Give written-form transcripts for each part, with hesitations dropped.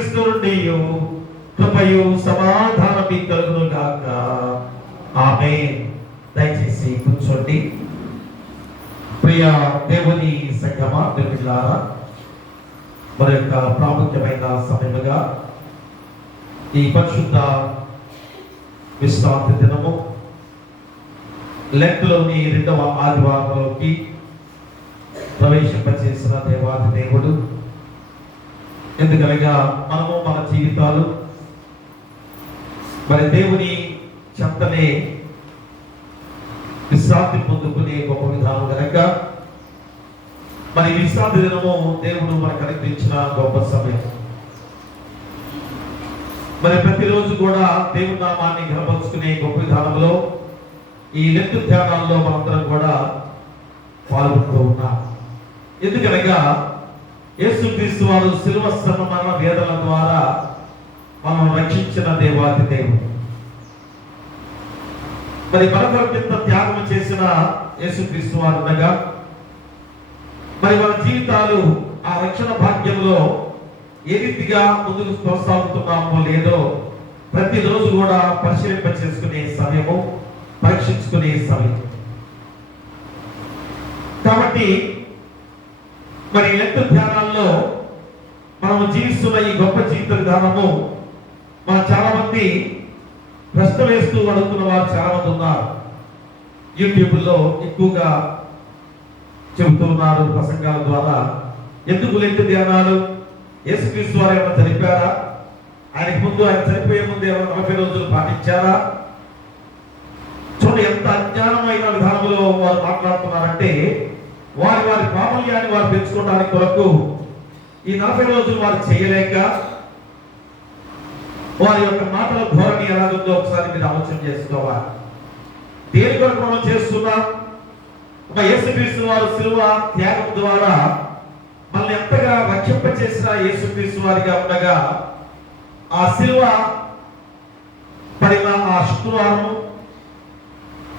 క్రీస్తు నుండి కృపయు సమాధానం మీకు కలుగును గాక. ఆమేన్. దయచేసి కూర్చోండి. ప్రియ దేవుని సంగమా, పిల్లలారా, మరి యొక్క ప్రాముఖ్యమైన సమయముగా ఈ పరిశుద్ధ విశ్రాంతి దినము లెక్కలోని 2వ ఆదివారంలోకి ప్రవేశింపచేసిన దేవాది దేవుడు. ఎందుకనగా మనము మన జీవితాలు మరి దేవుని చెంతనే విశ్రాంతి పొందుకునే గొప్ప విధానం కనుక మరి విశ్రాంతి దినము దేవుడు మనకు అనుగ్రహించిన గొప్ప సమయం. మరి ప్రతిరోజు కూడా దేవుని నామాన్ని ఘనపరుచుకునే గొప్ప విధానంలో ఈ లెక్క ధ్యానాల్లో మనందరం కూడా పాల్గొంటూ ఉన్నాం. ఎందుకనగా యేసుక్రీస్తు వారు శిలువ శ్రమ మరణ వేదనల ద్వారా మనం రక్షించిన దేవాది దేవుడు. మరి మన కొరకు ఎంత త్యాగం చేసిన యేసుక్రీస్తు వారు ఉండగా మరి మన జీవితాలు ఆ రక్షణ భాగ్యంలో ఏ రీతిగా ముందుకు కొనసాగుతున్నామో లేదో ప్రతిరోజు కూడా పరిశీలింప చేసుకునే సమయము, పరీక్షించుకునే సమయం. కాబట్టి మరి లెక్క ధ్యానాల్లో మనము జీవిస్తున్న ఈ గొప్ప జీవిత విధానము మన చాలా మంది ప్రశ్న వేస్తూ అడుగుతున్న వారు చాలా మంది ఉన్నారు. యూట్యూబ్లో ఎక్కువగా చెబుతూ ఉన్నారు ప్రసంగాల ద్వారా. ఎందుకు లెక్క ధ్యానాలు? యేసుక్రీస్తు వారు ఏమైనా చనిపోయారా? ఆయనకు ముందు, ఆయన చనిపోయే ముందు ఏమైనా 40 రోజులు పాటించారా? చూడండి ఎంత అజ్ఞానమైన విధానంలో వారు మాట్లాడుతున్నారంటే, వారి వారి ప్రాబల్యాన్ని వారు పెంచుకోవడానికి కొరకు ఈ 40 రోజులు వారు చేయలేక వారి యొక్క మాటల ధోరణి ఎలాగుందో ఒకసారి మీరు ఆలోచన చేసుకోవాలి. దేని కొరకు మనం చేస్తున్నాం? ఒక యేసుక్రీస్తు వారు శిలువ త్యాగం ద్వారా మనల్ని ఎంతగా రక్షింప చేసిన యేసుక్రీస్తు వారిగా ఉండగా ఆ శిలువ పడిన ఆ శుక్రవారము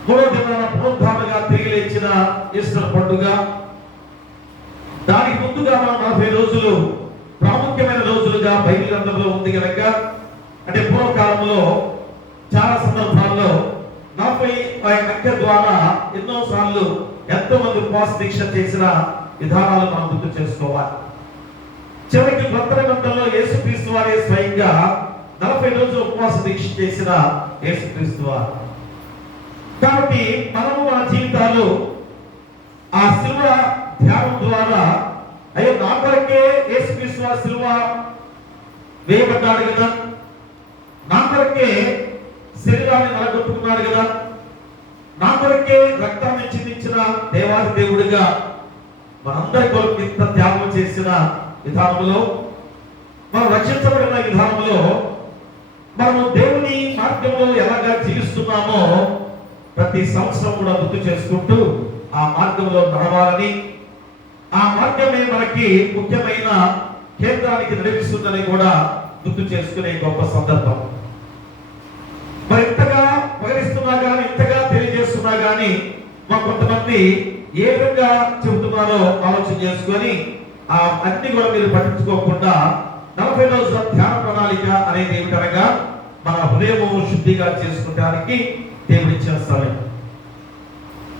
3వ దినాన పునరుద్ధానగా తిరిగి లేచిన ఈస్టర్ పండుగ, దానికి ముందుగా మనం 40 రోజులు ప్రాముఖ్యమైన రోజులుగా బైబిల్ గ్రంథంలో ఉంది కనుక, అంటే పూర్వకాలంలో చాలా సందర్భాల్లో 40 సంఖ్య ద్వారా ఎన్నో సార్లు ఎంతో మంది ఉపవాస దీక్ష చేసిన విధానాలు మనం గుర్తు చేసుకోవాలి. చివరికి కొత్త నిబంధనలో యేసుక్రీస్తు వారే స్వయంగా 40 రోజులు ఉపవాస దీక్ష చేసిన యేసుక్రీస్తు వారు. కాబట్టి మనము మన జీవితాలు ఆ శిలువ ధ్యానం ద్వారా, అయ్యో నా కొరకే యేసుక్రీస్తు వారు శిలువ వేయబడ్డాడు కదా, నా కొరకే శరీరాన్ని నలగొట్టుకున్నాడు కదా, నా కొరకే రక్తాన్ని చిందించిన దేవాది దేవుడిగా మనందరి కొరకు ఇంత త్యాగం చేసిన విధానంలో, మనం రక్షించబడిన విధానంలో, మనము దేవుని మార్గంలో ఎలాగా జీవిస్తున్నామో ప్రతి సంవత్సరం కూడా గుర్తు చేసుకుంటూ ఆ మార్గంలో నడవాలని, ఆ మార్గమే మనకి ముఖ్యమైన కేంద్రానికి నడిపిస్తుందని కూడా గుర్తు చేసుకునే గొప్ప సందర్భం. మరి ఇంతగా వివరిస్తున్నా కానీ, ఇంతగా తెలియజేస్తున్నా కానీ మా కొంతమంది ఏ విధంగా చెబుతున్నారో ఆలోచన చేసుకొని ఆ అన్ని కూడా మీరు పట్టించుకోకుండా 40 రోజుల ధ్యాన ప్రణాళిక అనేది ఏమిటనగా మన హృదయము శుద్ధిగా చేసుకోవడానికి దేవుడిచ్చిన సమయం,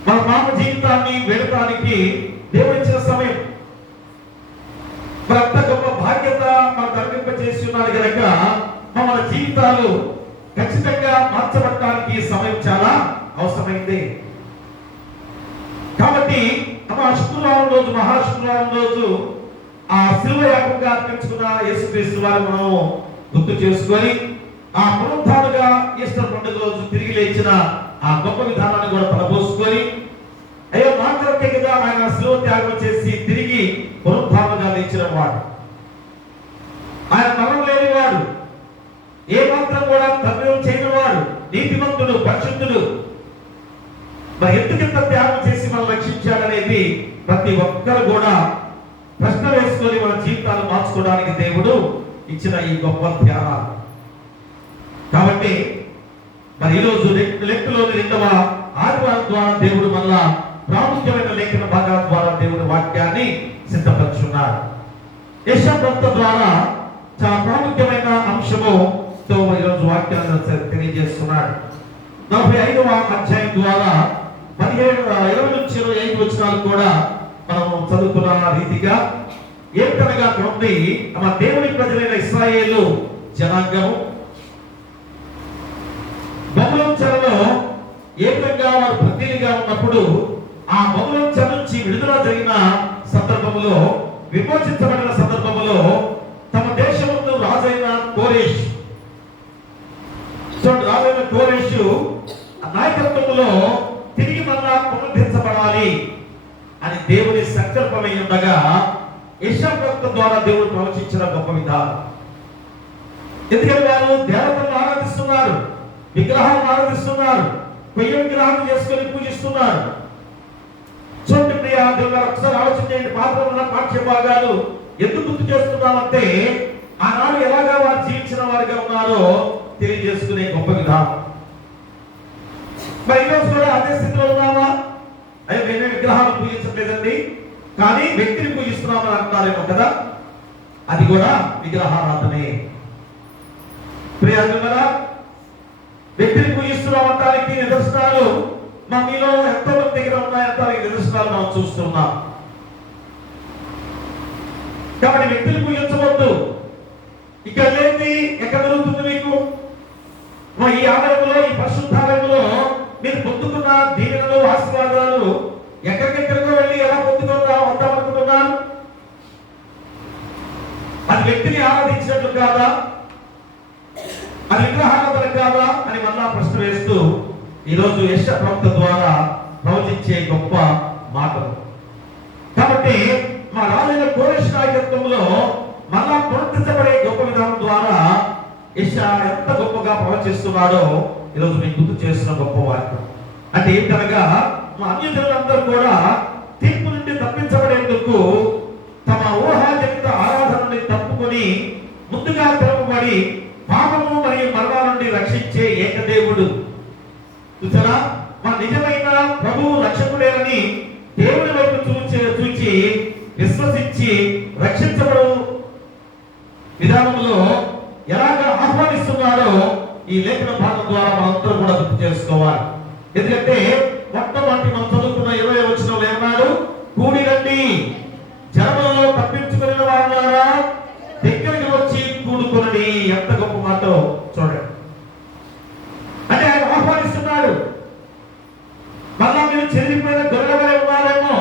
మన పాప జీవితాన్ని వెళతానికి దేవుడిచ్చిన సమయం. అంత గొప్ప బాధ్యత మనకు అర్పింప చేసి ఉన్నాడు కనుక మన జీవితాలు ఖచ్చితంగా మార్చబడటానికి సమయం చాలా అవసరమైంది. కాబట్టి శుక్రవారం రోజు, మహాశుక్రవారం రోజు ఆ శిలువ యాగంగా అర్పించుకున్న యేసుక్రీస్తు వారిని మనం గుర్తు చేసుకొని ఆ పునరుద్ధానగా ఈస్టర్ పండుగ రోజు తిరిగి లేచిన ఆ గొప్ప విధానాన్ని కూడా తలపోసుకొని, అయ్యో నా కొరకే కదా ఆయన శిలువ త్యాగం చేసి తిరిగి పునరుద్ధానగా లేచిన వాడు, ఆయన మరణం లేనివాడు, ఏ మాత్రం కూడా తప్పిదం చేయనివాడు, నీతిమంతుడు, పరిశుద్ధుడు, మరి ఎందుకింత త్యాగం చేసి మనం రక్షించాడనేది ప్రతి ఒక్కరు కూడా ప్రశ్న వేసుకొని మన జీవితాలు మార్చుకోవడానికి దేవుడు ఇచ్చిన ఈ గొప్ప ధ్యానాలు. కాబట్టి మరి ఈరోజు లెక్కలోని 2వ ఆదివారం ద్వారా దేవుడు మళ్ళా ప్రాముఖ్యమైన లేఖన భాగాల ద్వారా దేవుడి వాక్యాన్ని సిద్ధపరుచున్నాడు. యెషయా గ్రంథం ద్వారా చాలా ప్రాముఖ్యమైన అంశముతో ఈరోజు వాక్యాలను తెలియజేస్తున్నాడు. 45వ అధ్యాయం ద్వారా 20 నుంచి 25 వచనాలు కూడా మనం చదువుకున్న రీతిగా ఏకనగా ఉంది. మన దేవుని ప్రజలైన ఇశ్రాయేలు జనాంగము బబులోను చెరలో ఏ విధంగా వారు బందీలుగా ఉన్నప్పుడు ఆ బబులోను చెర నుంచి విడుదల జరిగిన సందర్భంలో, విమోచించబడిన సందర్భంలో తమ దేశమును రాజైన కోరేషు నాయకత్వంలో తిరిగి మళ్ళా పునరుద్ధరించబడాలి అని దేవుని సంకల్పమై ఉండగా యెషయా ప్రవక్త ద్వారా దేవుడు ప్రవచించిన గొప్ప విధానం. ఎందుకంటే వారు దేవతలను ఆరాధిస్తున్నారు, విగ్రహాలను ఆరాధిస్తున్నారు, కొయ్య విగ్రహాలను చేసుకొని పూజిస్తున్నారు. చూడండి ప్రియా దేవుడు, ఒకసారి ఆలోచన చేయండి. పాత్రలో పాఠ్య భాగాలు ఎందుకు గుర్తు చేస్తున్నామంటే ఆనాడు ఎలాగా వారు జీవించిన వారిగా ఉన్నారో తెలియజేసుకునే గొప్ప విధానం. మరి ఈరోజు కూడా అదే స్థితిలో ఉన్నామా? అయ్యో మేమే విగ్రహాలు పూజించలేదండి, కానీ వ్యక్తిని పూజిస్తున్నామని అంటారేమో కదా, అది కూడా విగ్రహారాధనే. ప్రియాదులారా, వ్యక్తిని పూజిస్తున్నామంటానికి నిదర్శనాలు మా మీలో ఎంతో మంది దగ్గర ఉన్నాయంటానికి నిదర్శనాలు మనం చూస్తున్నాం. కాబట్టి వ్యక్తిని పూజించవద్దు. ఇక్కడ లేని ఎక్కడ దొరుకుతుంది మీకు? ఈ ఆలయంలో, ఈ పరిశుద్ధాలయంలో మీరు పొందుకున్న దీవెనలు, ఆశీర్వాదాలు ఎక్కడికెక్కడికో వెళ్ళి ఎలా వద్దామనుకుంటున్నారు? అది వ్యక్తిని ఆరాధించినట్లు కాదా? అది విగ్రహారాధన కాదా అని మళ్ళా ప్రశ్న వేస్తూ ఈరోజు యెషయా ప్రవక్త ద్వారా ప్రవచించే గొప్ప మాటలు. కాబట్టి మా రాజైన కోరేషు నాయకత్వంలో మళ్ళా పునరుద్ధరించబడే గొప్ప విధానం ద్వారా యెషయా ఎంత గొప్పగా ప్రవచిస్తున్నాడో ఈరోజు మీకు గుర్తు చేస్తున్న గొప్ప వాక్యం. అంటే ఏంటనగా, మా అన్యజనులందరూ కూడా తీర్పు నుండి తప్పించబడేందుకు తమ ఊహాజనిత ఆరాధనని తప్పుకొని ముందుగా తెరవబడి పాపము మరియు మరణాల నుండి రక్షించే ఏకదేవుడు. చూసారా, మా నిజమైన ప్రభువు రక్షకుడేనని దేవుని వైపు చూచి విశ్వసించి రక్షించబడు విధానంలో ఎలాగా ఆహ్వానిస్తున్నాడో ఈ లేఖన భాగం ద్వారా మనందరూ కూడా గుర్తు చేసుకోవాలి. ఎందుకంటే మొట్టమొదటి మనం చదువుకున్న 20వ వచనంలో ఏమన్నాడు? కూడి రండి, జనములలో తప్పించుకునే వారులారా దగ్గరికి వచ్చి కూడుకొనండి. ఎంత గొప్ప మాట చూడండి. అంటే ఆయన ఆహ్వానిస్తున్నాడు. మళ్ళా మీరు చెదిరిపోయిన గొర్రెలవలే ఉన్నారేమో,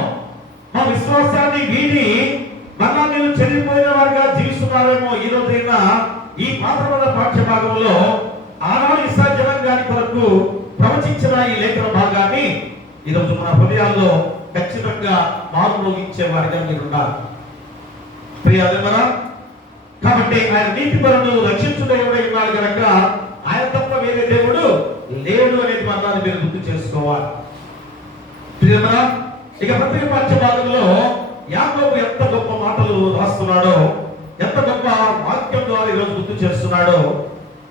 మా విశ్వాసాన్ని వీడి మళ్ళా మీరు చెదిరిపోయిన వారిగా జీవిస్తున్నారేమో. ఈ రోజైనా ఈ పాత్రమైన పాఠ్య భాగంలో ఆనాడు ఇశ్రాయేలు జనాంగాని కొరకు ప్రవచించిన ఈ లేఖన భాగాన్ని ఈరోజు మన హృదయాల్లో ఖచ్చితంగా మారుమోగించే వారిగా మీరు ఉండాలి. ప్రియాదేమరా, కాబట్టి ఆయన నీతిపరులను రక్షించు దేవుడై ఉన్నాడు కనుక ఆయన తప్ప వేరే దేవుడు లేడు అనేది మాత్రాన్ని మీరు గుర్తు చేసుకోవాలి. ప్రియాదేమరా, ఇక పత్రిక పాఠ్య భాగంలో యాకోబు ఎంత గొప్ప మాటలు రాస్తున్నాడో, ఎంత గొప్ప వాక్యం ద్వారా ఈరోజు గుర్తు చేస్తున్నాడో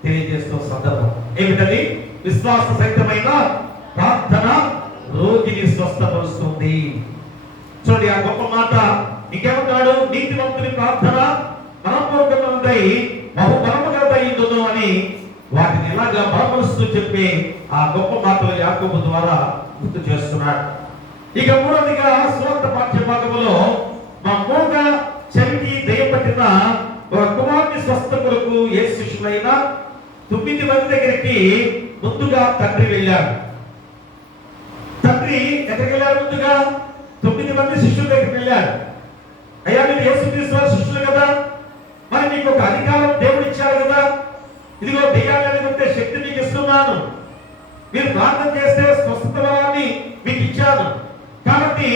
తెలియజేస్తున్న సందర్భం ఏమిటది? విశ్వాస సహితమైన ప్రార్థన రోగిని స్వస్థపరుస్తుంది. చూడండి ఆ గొప్ప మాట. ఇంకేమన్నాడు? నీతివంతుని ప్రార్థన మనపూర్వకమైనదై బహుబలముగలదయ్యుండును అని వాటిని ఇలాగా బలపరుస్తూ చెప్పి ఆ గొప్ప మాటలు యాకోబు ద్వారా గుర్తు చేస్తున్నాడు. ఇక మూడవదిగా సువార్త పాఠ్య భాగంలో మా మూగ చెవిటి దయ్యపట్టిన ఒక కుమారుని స్వస్థ కొరకు ఏ శిష్యులైనా 9 మంది దగ్గరికి ముందుగా తండ్రి వెళ్ళాడు. తండ్రి ఎక్కడికి వెళ్ళాడు? ముందుగా 9 మంది శిష్యుల దగ్గరికి వెళ్ళాడు. అయ్యా, మీరు యేసుక్రీస్తు వారి శిష్యులు కదా, మరి మీకు ఒక అధికారం దేవుడు ఇచ్చారు కదా, ఇదిగో దెయ్యాలని కొట్టే శక్తి మీకు ఇస్తున్నాను, మీరు ప్రార్థన చేస్తే స్వస్థత బలాన్ని మీకు ఇచ్చాను. కాబట్టి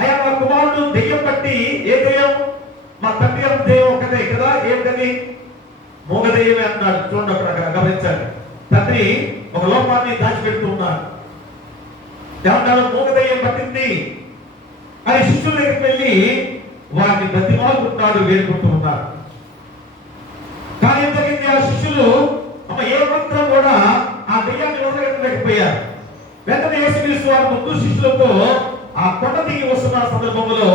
అయ్యా, మా కుమారుడు దెయ్యం పట్టి, ఏ దెయ్యం? మా తండ్రి గారి దెయ్యం ఒకటే కదా, ఏంటది? మూగ దెయ్యమే అన్నాడు. చూడండి, అక్కడ గమనించండి. తండ్రి ఒక లోపాన్ని దాచిపెడుతూ ఉన్నాడు. ఏమన్నాడు? మూగ దెయ్యం పట్టింది అని శిష్యుల దగ్గరికి వెళ్ళి వారిని బతిమాలుకుంటున్నాడు, వేడుకుంటూ ఉన్నాడు. కానీ ఏం జరిగింది? ఆ శిష్యులు ఏ మాత్రం కూడా ఆ దెయ్యాన్ని వదలలేకపోయారు. వెంటనే యేసుక్రీస్తు వారు ముగ్గురు శిష్యులతో ఆ కొండ దిగి వస్తున్న సందర్భంలో,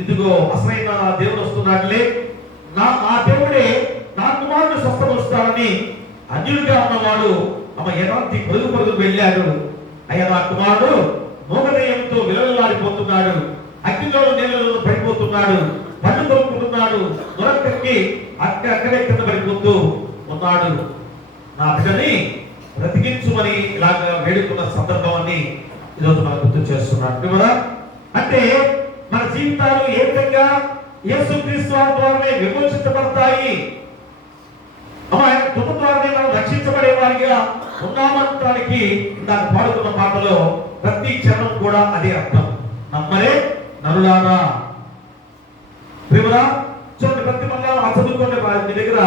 ఇదిగో అసలైన దేవుడు వస్తున్నాడులే, ఆ దేవుడే అన్యుడిగా ఉన్నవాడు ఎలాంటి పరుగు వెళ్ళాడు. అయ్యా నా కుమారుడు మోగదయంతో విలవలాడిపోతున్నాడు, అగ్నిలో నీళ్ళలో పడిపోతున్నాడు, పళ్ళు తోలుకుంటున్నాడు, దొరకకి అక్కడే కింద పడిపోతూ ఉన్నాడు, నా బిడ్డని బ్రతికించుమని ఇలాగ వేడుకున్న సందర్భాన్ని ఈరోజు మనం గుర్తు చేస్తున్నాడు కదా. అంటే మన జీవితాలు ఏ విధంగా యేసుక్రీస్తు ద్వారానే విమోచించబడతాయి, ఆయన కృప ద్వారానే మనం రక్షించబడే వారిగా ఉన్నామంటానికి నాకు పాడుతున్న పాటలో ప్రతి క్షణం కూడా అదే అర్థం. నమ్మలే నరులారా ప్రేమరా చూడండి, ప్రతి మళ్ళా చదువుకోండి. మీ దగ్గర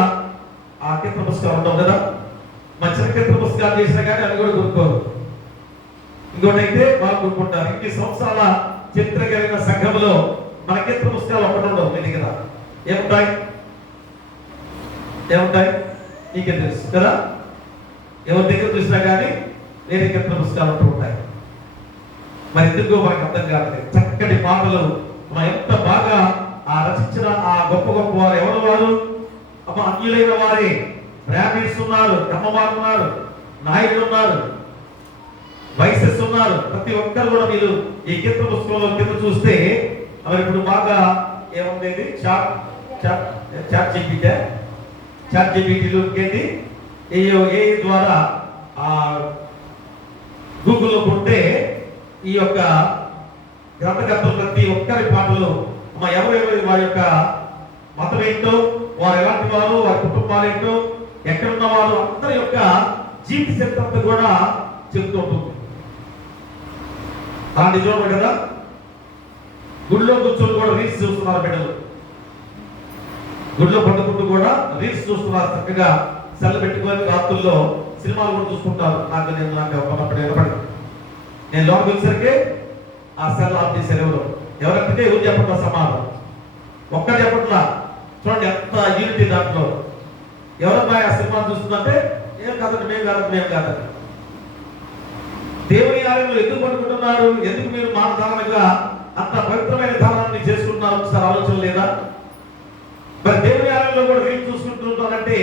ఆ కీర్తన పుస్తకాలు ఉండవు కదా, మంచి కీర్తన పుస్తకాలు చేసినా కానీ అవి కూడా గుర్తుకోరు. ఇంకోటి అయితే వాళ్ళు గుర్తుకుంటారు. ఇన్ని సంవత్సరాల చరిత్ర కలిగిన సంఘంలో మన కీర్తన పుస్తకాలు ఒకటి ఉండవు. మీ దగ్గర ఏముంటాయి నీకే తెలుసు కదా. ఎవరి దగ్గర చూసినా కానీ వేరే కీర్తన పుస్తకాలు ఉంటూ ఉంటాయి. మరి ఎందుకో మనకు అర్థం కావట్లేదు. చక్కటి పాటలు మనం ఎంత బాగా ఆ రచించిన ఆ గొప్ప గొప్ప వారు ఎవరు వారు అన్యులైన వారే. బ్రాహ్మణ్స్ ఉన్నారు, కమ్మవారు ఉన్నారు, నాయుడు ఉన్నారు, వైసెస్ ఉన్నారు. ప్రతి ఒక్కరు కూడా మీరు ఈ కీర్తన పుస్తకంలో కింద చూస్తే మరి ఇప్పుడు బాగా ఏముండేది చాట్ జీపీటీలు ఏ ద్వారా ఆ గూగుల్లో కొట్టే ఈ యొక్క గ్రంథకర్తలు ప్రతి ఒక్కరి పాటలు ఎవరెవరి వారి యొక్క మతం ఏంటో, వారు ఎలాంటి వారు, వారి కుటుంబాలు ఏంటో, ఎక్కడున్న వారు అందరి యొక్క జీవిత చరిత్ర కూడా చెప్తూ ఉంటుంది. అలాంటి చూడరు కదా. గుడిలో కూర్చొని కూడా రీల్స్ చూస్తున్నారు బిడ్డలు, గుడిలో పట్టుకుంటూ కూడా రీల్స్ చూస్తున్నారు. చక్కగా సెల్ పెట్టుకొని రాత్రుల్లో సినిమాలు కూడా చూసుకుంటారు. నాకు ఒకప్పుడు నిలబడి నేను లోపలికి వచ్చేసరికి ఆ సెల్ ఆఫ్ చేశారు. ఎవరంటే ఎవరు చెప్పట్లా సమాధానం, ఒక్కరు చెప్పట్లా. చూడండి ఎంత యూనిటీ దాంట్లో. ఎవరన్నా ఆ సినిమా చూస్తుందంటే ఏం కాదండి, మేము కాదండి. దేవుని ఆలయంలో ఎందుకు పట్టుకుంటున్నారు, ఎందుకు మీరు మా దానంగా అంత పవిత్రమైన దానాన్ని చేసుకుంటున్నారు ఒకసారి ఆలోచన లేదా? మరి దేవుని ఆలయంలో కూడా రీల్ చూసుకుంటున్నారంటే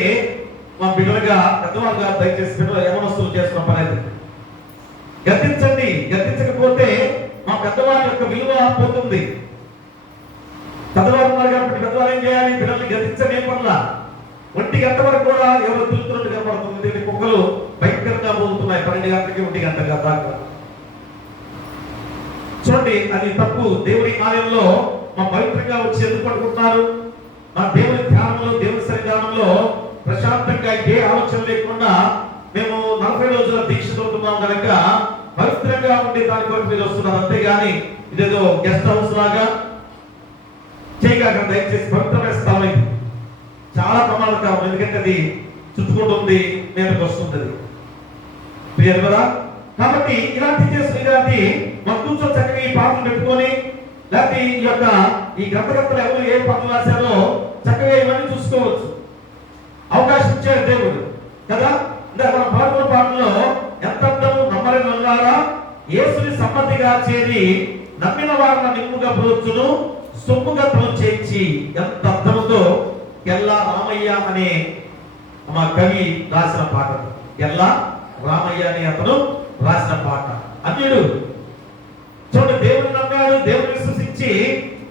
మా బిడ్డలుగా పెద్దవాళ్ళుగా దయచేసి బిడ్డలు యవనస్తులు చేస్తున్న పని అయితే గద్దించండి. గద్దించకపోతే మా పెద్దవాళ్ళ యొక్క విలువ పోతుంది. పెద్దవారు ఉన్నారు కాబట్టి పెద్దవాళ్ళు ఏం చేయాలి, పిల్లల్ని గద్దించని ఏం పనుల. 1 గంట వరకు కూడా ఎవరు తిరుగుతున్నట్టు కనపడుతుంది. కుక్కలు భయంకరంగా పోతున్నాయి 12 గంటలకి 1 గంట దాకా. చూడండి, అది తప్పు. దేవుని ఆలయంలో మా పవిత్రంగా వచ్చి ఎందుకు పడుకుంటున్నారు? మా దేవుని ధ్యానంలో, దేవుని సన్నిధానంలో ప్రశాంతంగా ఏ ఆలోచన లేకుండా మేము 40 రోజుల దీక్ష ఉంటున్నాం కనుక పవిత్రంగా ఉండే దాని కొరకు మీరు వస్తున్నారు. అంతేగాని ఇదేదో గెస్ట్ హౌస్ లాగా చేయగాక. దయచేసి పవిత్రమైన స్థలం ఇది చాలా ప్రమాదకరం. ఎందుకంటే అది చుట్టుకుంటుంది, మీదకి వస్తుంది కదా. కాబట్టి ఇలాంటి మన కూర్చొని చక్కగా ఈ పాటలు పెట్టుకొని, లేకపోతే ఈ గ్రంథకర్తలు ఎవరు ఏ పాటలు రాశారో చక్కగా ఇవన్నీ చూసుకోవచ్చు. అవకాశం ఇచ్చాడు దేవుడు కదా. మన పాడుకున్న పాటలో ఎంత అర్థము, నమ్మని నల్లారా యేసుని సమ్మతిగా చేరి నమ్మిన వారిని నిమ్ముగా బ్రోచును సొమ్ముగా చేర్చి. ఎంత అర్థముతో ఎల్లా రామయ్య అనే మా కవి రాసిన పాట. ఎల్లా రామయ్య అనే అతను రాసిన పాట. అన్యుడు చూడండి, దేవుని నమ్మాడు, దేవుని విశ్వసించి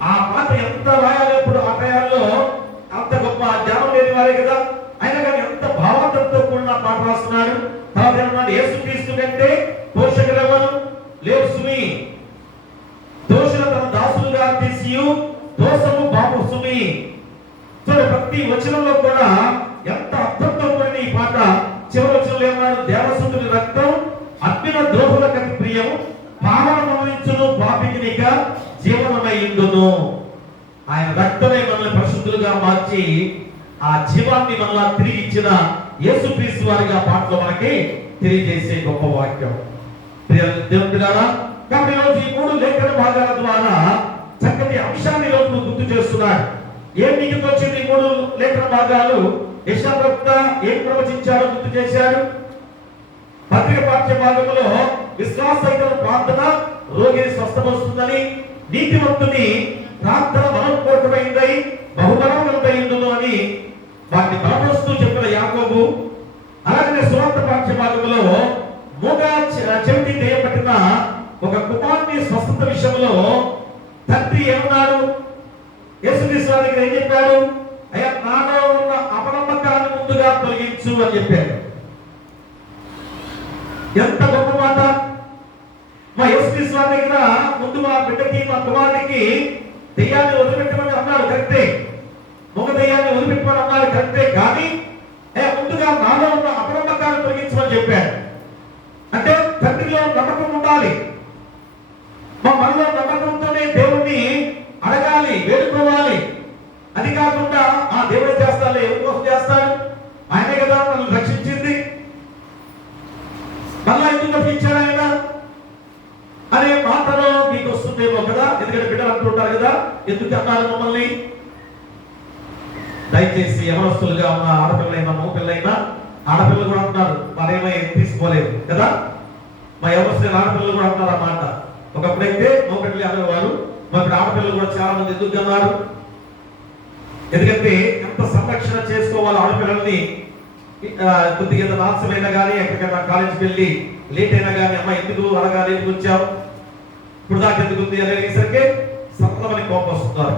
ఆ పాట ఎంత రాయాలి. ఇప్పుడు ఆ టయాల్లో అంత గొప్ప జ్ఞానం లేని వారే కదా. అయినా కానీ ఎంత భావాంతంతో కూడిన పాట రాస్తున్నాడు. తర్వాత ఏమన్నాడు, యేసుక్రీస్తు కంటే పోషకులు ఎవరు లేవు సుమి, దోషులు తన దాసులుగా తీసి దోషము బాబు సుమి. చూడండి, ప్రతి వచనంలో కూడా ఎంత అర్థంతో కూడిన ఈ పాట. చివరి వచనంలో ఏమన్నాడు, దేవసుతుని రక్తం అగ్నిన ద్రోహులకు ప్రియం, పావనమనించును పాపికినిక జీవనమయ్యుండును. ఆయన రక్తమే మనల్ని పరిశుద్ధులుగా మార్చి ఆ జీవాన్ని మనల్ని తిరిగి ఇచ్చిన యేసుక్రీస్తు వారిగా పాటలో మనకి తెలియజేసే గొప్ప వాక్యం. దేవుని బిడ్డలారా, కాబట్టి ఈరోజు ఈ 3 లేఖన భాగాల ద్వారా చక్కటి అంశాన్ని ఈరోజు గుర్తు చేస్తున్నాడు. ఏం మీకు వచ్చింది? 3 లేఖన భాగాలు యెషయా ప్రవక్త ఏం ప్రవచించాడో గుర్తు చేశాడు. పత్రిక పాఠ్య భాగంలో విశ్వాసైన ప్రార్థన రోగిని స్వస్థపరుస్తుందని, నీతిమంతుని ప్రార్థన బలపూర్వకమైందై బహుబలమైనదైండును అని వాటిని బలపరుస్తూ చెప్పిన యాకోబు. అలాగే గ్రంథంలో మూగ చెవిటి దెయ్యం పట్టిన ఒక కుమారుని స్వస్థత విషయంలో తండ్రి ఏమన్నాడు? యేసుక్రీస్తు వారి దగ్గర ఏం చెప్పాడు? అయ్యా, నాలో ఉన్న అపనమ్మకాన్ని ముందుగా తొలగించు అని చెప్పాడు. ఎంత గొప్ప మాట! మా యేసుక్రీస్తు వారి దగ్గర ముందు మా బిడ్డకి, మా కుమారుడికి దెయ్యాన్ని వదిలిపెట్టమని అన్నాడు, కరెక్టే. మూగ దెయ్యాన్ని వదిలిపెట్టమని అన్నాడు, కరెక్టే. కానీ ముందుగా నాలో ఉన్న అపనమ్మకాన్ని తొలగించమని చెప్పాడు. అంటే తండ్రిలో నమ్మకం ఉండాలి. మనలో నమ్మకంతోనే దేవుణ్ణి అడగాలి, వేడుకోవాలి. అది కాకుండా ఆ దేవుడు చేస్తాడు, ఎవరి కోసం చేస్తాడు? ఆయనే కదా మనల్ని రక్షించింది. మళ్ళా ఎందుకు రక్షించాడు ఆయన అనే మాటలో మీకు వస్తుందేమో కదా. ఎందుకంటే బిడ్డలు అంటుంటారు కదా, ఎందుకు అన్నారు మమ్మల్ని? దయచేసి యవనస్తులుగా ఉన్న ఆడపిల్లైనా మగపిల్లైనా, ఆడపిల్లలు కూడా అంటున్నారు మరేమో తీసుకోలేదు కదా. మా యవనస్తులైన ఆడపిల్లలు కూడా అంటున్నారు అన్నమాట. ఒకప్పుడైతే మగపిల్లలు అనేవారు, మరి ఆడపిల్లలు కూడా చాలా మంది ఎందుకు అన్నారు? ఎందుకంటే ఎంత సంరక్షణ చేసుకోవాలి ఆడపిల్లల్ని. కొద్దిగా ఏదైనా ఆలస్యమైనా కానీ, ఎక్కడికైనా కాలేజీకి వెళ్ళి లేట్ అయినా కానీ, అమ్మ ఎందుకు అడగాలి, ఎందుకు వచ్చావు, ఇప్పుడు దాకా ఎందుకు ఉంది అనేసరికి సత్వమని కోపం వస్తున్నారు.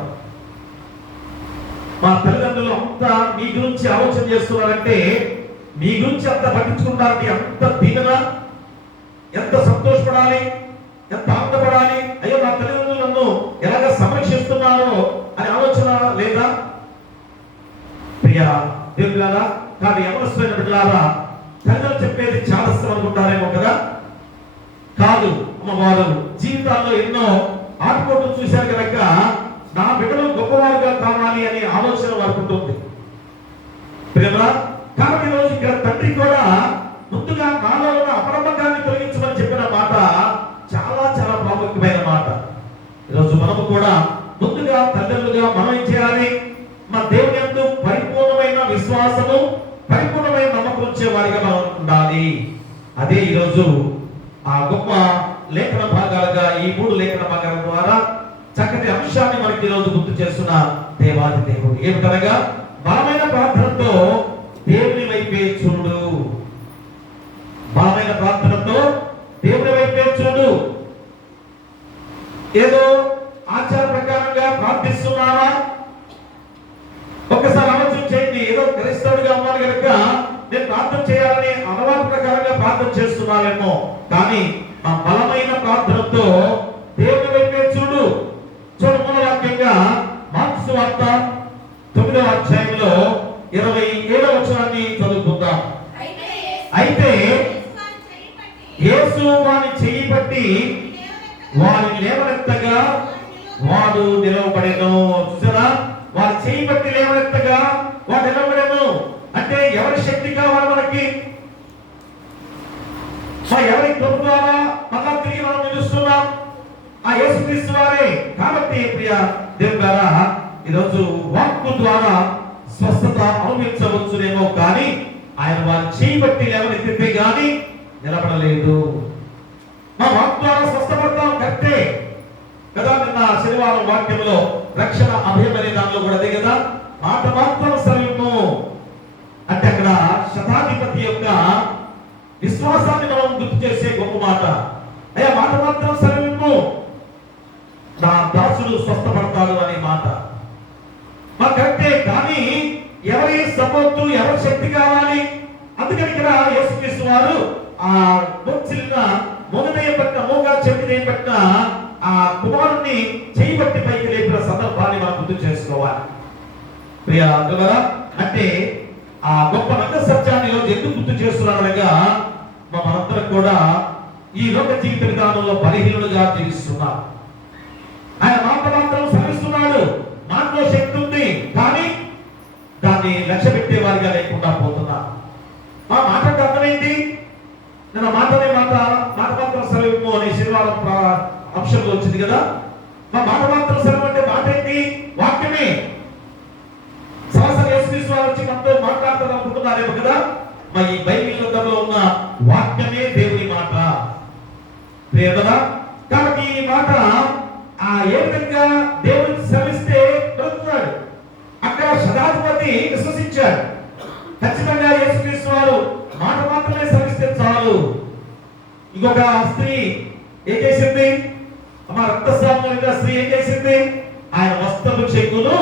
మా తల్లిదండ్రులు అంతా మీ గురించి ఆలోచన చేస్తున్నారంటే, మీ గురించి అంత పట్టించుకుంటారంటే అంత దీవెన, ఎంత సంతోషపడాలి, ఎంత ఆనందపడాలి. అయ్యో, నా తల్లిదండ్రులు నన్ను ఎలాగ సంరక్షిస్తున్నారో అనే ఆలోచన లేదా? ప్రియా దేవులారా, కానీ యవనస్తులైన బిడ్డలారా, తల్లిదండ్రులు చెప్పేది చాలా ఇష్టం అనుకుంటారేమో కదా. కాదు, వారు జీవితాల్లో ఎన్నో ఆటుపోట్లు చూశారు కనుక నా బిడ్డలు గొప్పవారుగా కావాలి అనే ఆలోచన వారికి ఉంటుంది. ప్రేమ కాబట్టి ఈరోజు ఇక్కడ తండ్రి కూడా ముందుగా నాలో ఉన్న అపనమ్మకాన్ని తొలగించమని చెప్పిన మాట చాలా చాలా ప్రాముఖ్యమైన మాట. ఈరోజు మనము కూడా ముందుగా తల్లిదండ్రులుగా మనం ఏం చేయాలి? మన దేవుని యందు పరిపూర్ణమైన విశ్వాసము, పరిపూర్ణమైన నమ్మకం ఉంచే వారిగా మనం ఉండాలి. అదే ఈరోజు ఆ గొప్ప లేఖన భాగాలుగా ఈ 3 లేఖన భాగాల ద్వారా చక్కటి అంశాన్ని మనకి ఈరోజు గుర్తు చేస్తున్న దేవాది దేవుడు ఏమిటనగా, బలమైన ప్రార్థనతో దేవుని వైపే చూడు. బలమైన ప్రార్థనతో దేవుని వైపే చూడు. ఏదో ఆచార ప్రకారంగా ప్రార్థిస్తున్నావా? ఒక్కసారి ఆలోచన చేయండి. ఏదో క్రైస్తవుడిగా ఉన్నాను కనుక నేను ప్రార్థన చేయాలని అలవాటు ప్రకారంగా ప్రార్థన చేస్తున్నానేమో, కానీ ఆ బలమైన ప్రార్థనతో దేవుని వైపే చూడు. మూల వాక్యంగా మార్క్స్ వార్త 9వ అధ్యాయంలో 27వ వచనాన్ని చదువుకుందాం. అయితే యేసు వాని చెయ్యి పట్టి వారిని లేవనెత్తగా వాడు నిలవబడెను. చూసారా, వారి చెయ్యి పట్టి లేవనెత్తగా వాడు నిలవబడెను. అంటే ఎవరి శక్తి కావాలి మనకి? ఎవరి కృప ద్వారా మళ్ళా తిరిగి మనం నిలుస్తున్నాం? ఆ యేసుక్రీస్తు వారే. కాబట్టి ప్రియ దేవులారా, ఈరోజు వాక్కు ద్వారా స్వస్థత అనుభవించవచ్చునేమో, కానీ ఆయన వారి చేయి బట్టి లేవనెత్తితే గాని నిలబడలేదు. మా వాక్కు ద్వారా స్వస్థపడతాం కరెక్టే కదా. నిన్న శనివారం వాక్యంలో రక్షణ అభయం అనే దానిలో కూడా అదే కదా. మాట మాత్రం సర్వము అంటే అక్కడ శతాధిపతి యొక్క విశ్వాసాన్ని మనం గుర్తు చేసే గొప్ప మాట. అయ్యా, మాట మాత్రం సర్వము, నా దాసుడు స్వస్థపడతాడు అనే మాట మా కరెక్టే. కానీ ఎవరి సపోర్టు, ఎవరి శక్తి కావాలి? అందుకని ఇక్కడ యేసుక్రీస్తు వారు ఆ మొచ్చిలిన మొగదయ్య పట్టిన మోగా చెవిదయ్య పట్టిన ఆ కుమారుణ్ణి చేయి బట్టి పైకి లేపిన సందర్భాన్ని మనం గుర్తు చేసుకోవాలి. ప్రియ దేవులారా, అంటే ఆ గొప్ప రంగ సత్యాన్ని ఎందుకు గుర్తు చేస్తున్నారనగా, మనందరం కూడా ఈ లోక జీవిత విధానంలో బలహీనులుగా జీవిస్తున్నాం. ఆయన మాట మాత్రం శ్రమిస్తున్నాడు, మాటలో శక్తి ఉంది, కానీ దాన్ని లక్ష్య పెట్టే వారిగా లేకుండా పోతున్నా. మా మాట అర్థమైంది. నేను మాట మాత్రం సెలవు అనే శనివారం అంశంలో వచ్చింది కదా. మా మాట మాత్రం సెలవు అంటే మాట ఏంటి? వాక్యమే. సరాసరి యేసుక్రీస్తు వారు వచ్చి మనతో మాట్లాడతారు అనుకుంటున్నారేమో కదా. మా ఈ బైబిల్ గ్రంథంలో ఉన్న వాక్యమే దేవుని మాట. కదా, కాబట్టి ఈ మాట ఏ విధంగా దేవుని శ్రమిస్తే బ్రతుకుతాడు. అక్కడ శతాధిపతి విశ్వసించాడు. ఖచ్చితంగా యేసుక్రీస్తు వారు మాట మాత్రమే శ్రమిస్తే చాలు, ఇంకొక స్త్రీ ఏం చేసింది? రక్తస్రావం స్త్రీ ఏం చేసింది? ఆయన వస్త్రపు చెక్కును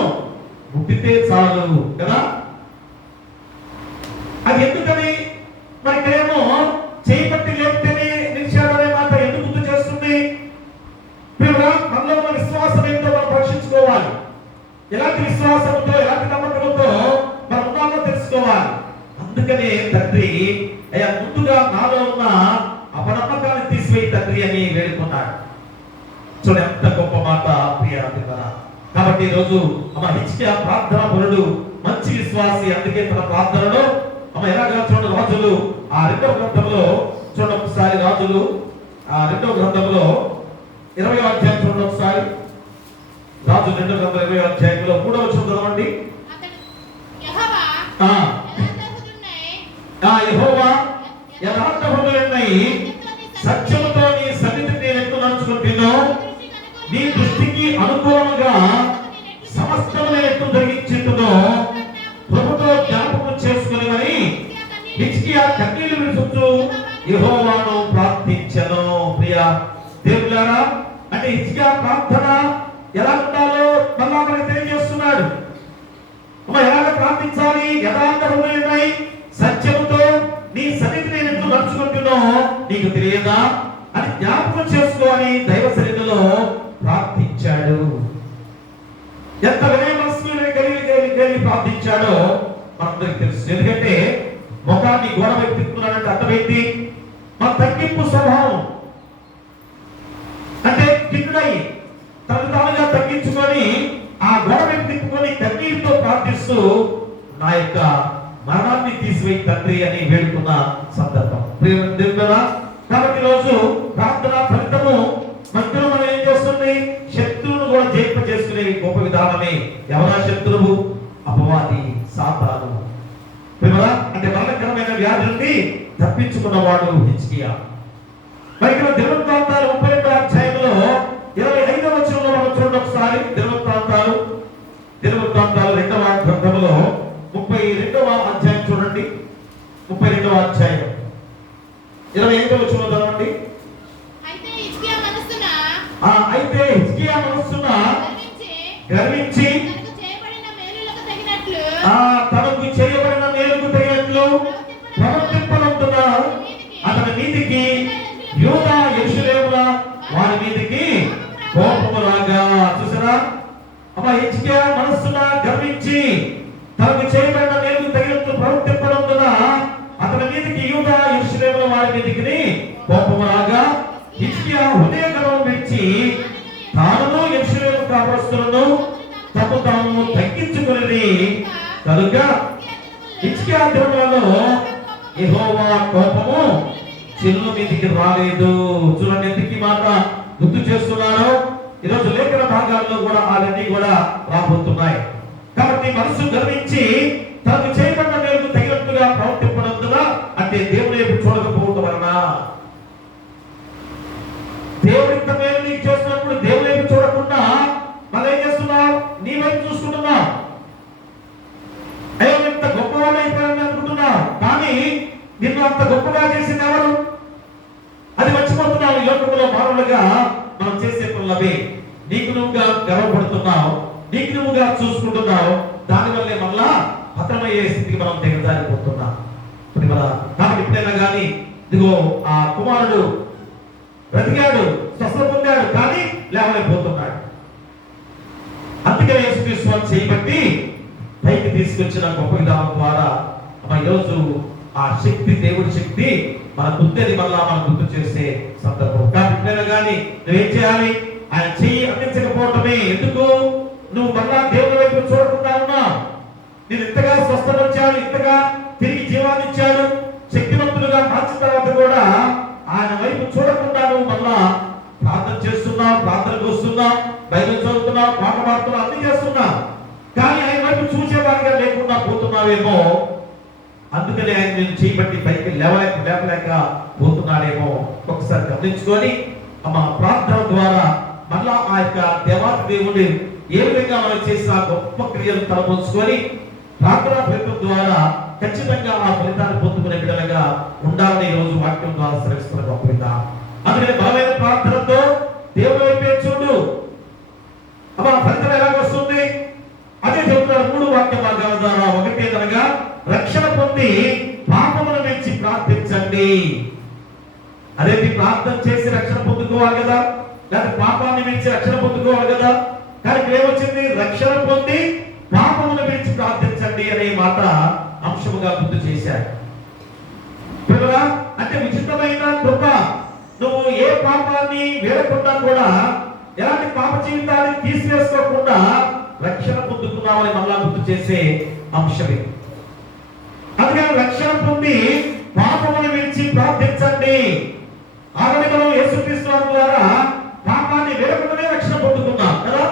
ముట్టితే చాలు కదా. అది ఎందుకని? మరి ఇక్కడేమో చేయబట్టి లేపితేనే నిలిచాడనే మాట ఎందుకు గుర్తు చేస్తుంది? మనలో ఉన్న విశ్వాసం ఏంటో మనం పరీక్షించుకోవాలి. ఎలాంటి విశ్వాసంతో, ఎలాంటి నమ్మకంతో మనం ఉన్నామో తెలుసుకోవాలి. అందుకనే తండ్రి అయ్యా ముందుగా నాలో ఉన్న అపనమ్మకాన్ని తీసివేయి తండ్రి అని వేడుకున్నాడు. చూడండి ఎంత గొప్ప మాట ప్రియ. కాబట్టి ఈరోజు హిజ్కియా ప్రార్థన పరుడు, మంచి విశ్వాసి. అందుకే తన ప్రార్థనలో ఎలాగా చూడండి, రాజులు ఆ 2వ గ్రంథంలో చూడండి ఒకసారి, రాజులు ఆ 2వ గ్రంథంలో 20వ అధ్యాయం చూడండి ఒకసారి. రాజు 2వ గ్రంథం 20వ అధ్యాయంలో 3వ వచనం చదవండి. యెహోవా యథార్థ హృదయుడై సత్యముతో నీ సన్నిధిని నేను ఎట్లు నడుచుకుంటున్నాను, నీ దృష్టికి అనుకూలముగా సమస్తము నేను ఎట్లు జరిగించుంటున్నాను ప్రభుతో జ్ఞాపకం చేసుకుని హిజ్కియా కన్నీళ్లు విడుచుచు యెహోవాను ప్రార్థించెను. ప్రియ దేవులారా, అంటే హిజ్కియా ప్రార్థన ఎలా ఉండాలో మళ్ళా మనకు తెలియజేస్తున్నాడు. ఎలాగ ప్రార్థించాలి? యథార్థ హృదయుడై సత్యముతో నీ సన్నిధిని నేను ఎట్లు నడుచుకుంటున్నాను నీకు తెలియదా అని జ్ఞాపకం చేసుకోవాలి. దైవ సన్నిధిలో ప్రార్థించాడు. ఎంత వినయ మనస్సును కలిగి ప్రార్థించాడో మనందరికి తెలుసు. ఎందుకంటే ముఖాన్ని గోడ వైపు తిప్పుతున్నాడంటే అర్థమైంది మన తగ్గింపు స్వభావం. అంటే కిందై తను తానుగా తగ్గించుకొని ఆ గోడ వైపు తిప్పుకొని కన్నీటితో ప్రార్థిస్తూ నా యొక్క మరణాన్ని తీసివేయి తండ్రి అని వేడుకున్న సందర్భం. కాబట్టి రోజు ప్రార్థన ఫలితము మధ్యలో మనం ఏం చేస్తుంది? శత్రువును కూడా జయింప చేసుకునే గొప్ప విధానమే. ఎవరా శత్రువు? అపవాది, సాతాను. అంటే మరణకరమైన వ్యాధి నుండి తప్పించుకున్నవాడు హిజ్కియా. మరి ఇక్కడ దినవృత్తాంతాలు 32వ అధ్యాయంలో 25వ వచనంలో మనం చూడండి ఒకసారి. దినవృత్తాంతాలు 2వ గ్రంథంలో 32వ అధ్యాయం చూడండి. 32వ అధ్యాయం 25వ వచనం చదవండి. అయితే హిజ్కియా మనస్సున గర్వించి తనకు చేయబడిన మేలుకు తగినట్లు ప్రవర్తింపనందున అతని మీదికి యూదా యెరూషలేముల వారి మీదికి కోపము రాగా. చూసారా? హిజ్కియా మనస్సున గర్వించి తనకు చేయబడిన మేలుకు తగినట్లు ప్రవర్తింపనందున అతని మీదికి యూదా యెరూషలేముల వారి మీదికి కోపము రాగా హిజ్కియా హృదయ గర్వం విడిచి తాను యెరూషలేము కాపురస్తులను తమ తాము తగ్గించుకుని కనుక హిజ్కియా దినములలో యెహోవా కోపము చిల్లు మీదికి రాలేదు. చూడండి ఎందుకు ఈ మాట గుర్తు చేస్తున్నారో. ఈరోజు లేఖన భాగాల్లో కూడా అవన్నీ కూడా రాబోతున్నాయి. కాబట్టి మనసు గర్వించి తనకు చేయబడిన మేలుకు తగినట్టుగా ప్రవర్తింపనందున, అంటే దేవుని వైపు చూడకపోవడం వలన. దేవుడింత మేలు నీకు చేస్తున్నప్పుడు దేవుని వైపు చూడకుండా మళ్ళీ ఏం చేస్తున్నావు? నీ వైపు చూసుకుంటున్నావు. అయ్యో ఇంత గొప్పవాడు అయిపోయాడని అనుకుంటున్నావు, కానీ నిన్ను అంత గొప్పగా చేసింది ఎవరు? అది మర్చిపోతున్నావు. ఈ లోకంలో మానవులుగా మనం చేసే పనులవి. నీకు నువ్వుగా గర్వపడుతున్నావు, నీకు నువ్వుగా చూసుకుంటున్నావు. దానివల్లే మళ్ళా పతనమయ్యే స్థితికి మనం దిగజారిపోతున్నాం. కాబట్టి ఎప్పుడైనా కానీ ఇదిగో ఆ కుమారుడు బ్రతికాడు, స్వస్థ పొందాడు, కానీ లేవలేకపోతున్నాడు. అందుకే యేసుక్రీస్తు చేయబట్టి పైకి తీసుకొచ్చిన గొప్ప విధానం ద్వారా ఈరోజు ఆ శక్తి, దేవుడి శక్తి మనకు ఉందని మళ్ళా మనం గుర్తు చేసే సందర్భం. కాబట్టి కానీ నువ్వేం చేయాలి? ఆయన చెయ్యి అందించకపోవటమే. ఎందుకు? నువ్వు మళ్ళా దేవుడి వైపు చూడకుండా ఉన్నావు. నేను ఇంతగా స్వస్థపరిచాడు, ఇంతగా తిరిగి జీవాన్ని ఇచ్చాడు, శక్తివంతులుగా మార్చిన తర్వాత కూడా ఆయన వైపు చూడకుండా నువ్వు మళ్ళా ప్రార్థన చేస్తున్నావు, ప్రార్థనకు వస్తున్నావు, బైబిల్ చదువుతున్నావు, పాట పాడుతున్నావు, అన్ని చేస్తున్నావు, కానీ ఆయన వైపు చూసేవాడిగా లేకుండా పోతున్నావేమో. అందుకని ఆయన నేను చేయబట్టి పైకి లేవలేక పోతున్నాడేమో. ఒకసారి గమనించుకొని ప్రార్థన ద్వారా మళ్ళా ఆ యొక్క దేవాది దేవుడు ఏ విధంగా మనం చేసిన గొప్ప క్రియలు తలపోసుకొని ప్రార్థనా ఫలితం ద్వారా ఖచ్చితంగా ఆ ఫలితాన్ని పొందుకునే బిడ్డలుగా ఉండాలని ఈ రోజు వాక్యం ద్వారా శ్రమిస్తున్న గొప్ప విధానం. అందుకని బలమైన ప్రార్థనతో దేవుడి వైపే చూడు. అమ్మా ఫలితం ఎలాగ వస్తుంది? అదే చెబుతున్నారు 3 వాక్య భాగాల ద్వారా. ఒకటి ఏదనగా రక్షణ పొంది పాపమును విడిచి ప్రార్థించండి. అదేంటి? ప్రార్థన చేసి రక్షణ పొందుకోవాలి కదా, లేదా పాపాన్ని విడిచి రక్షణ పొందుకోవాలి కదా. కానీ ఇక్కడ ఏమొచ్చింది? రక్షణ పొంది పాపమును విడిచి ప్రార్థించండి అనే మాట అంశముగా గుర్తు చేశారు. అంటే విచిత్రమైన కృప. నువ్వు ఏ పాపాన్ని వేరకుండా కూడా, ఎలాంటి పాప జీవితాన్ని తీసివేసుకోకుండా రక్షణ పొందుకున్నామని మళ్ళా గుర్తు చేసే అంశమే. అందుకని రక్షణ పొంది పాపమును విడిచి ప్రార్థించండి. ఆల్రెడీ మనం యేసుక్రీస్తు ద్వారా పాపాన్ని వేరకుండానే రక్షణ పొందుకున్నాం కదా.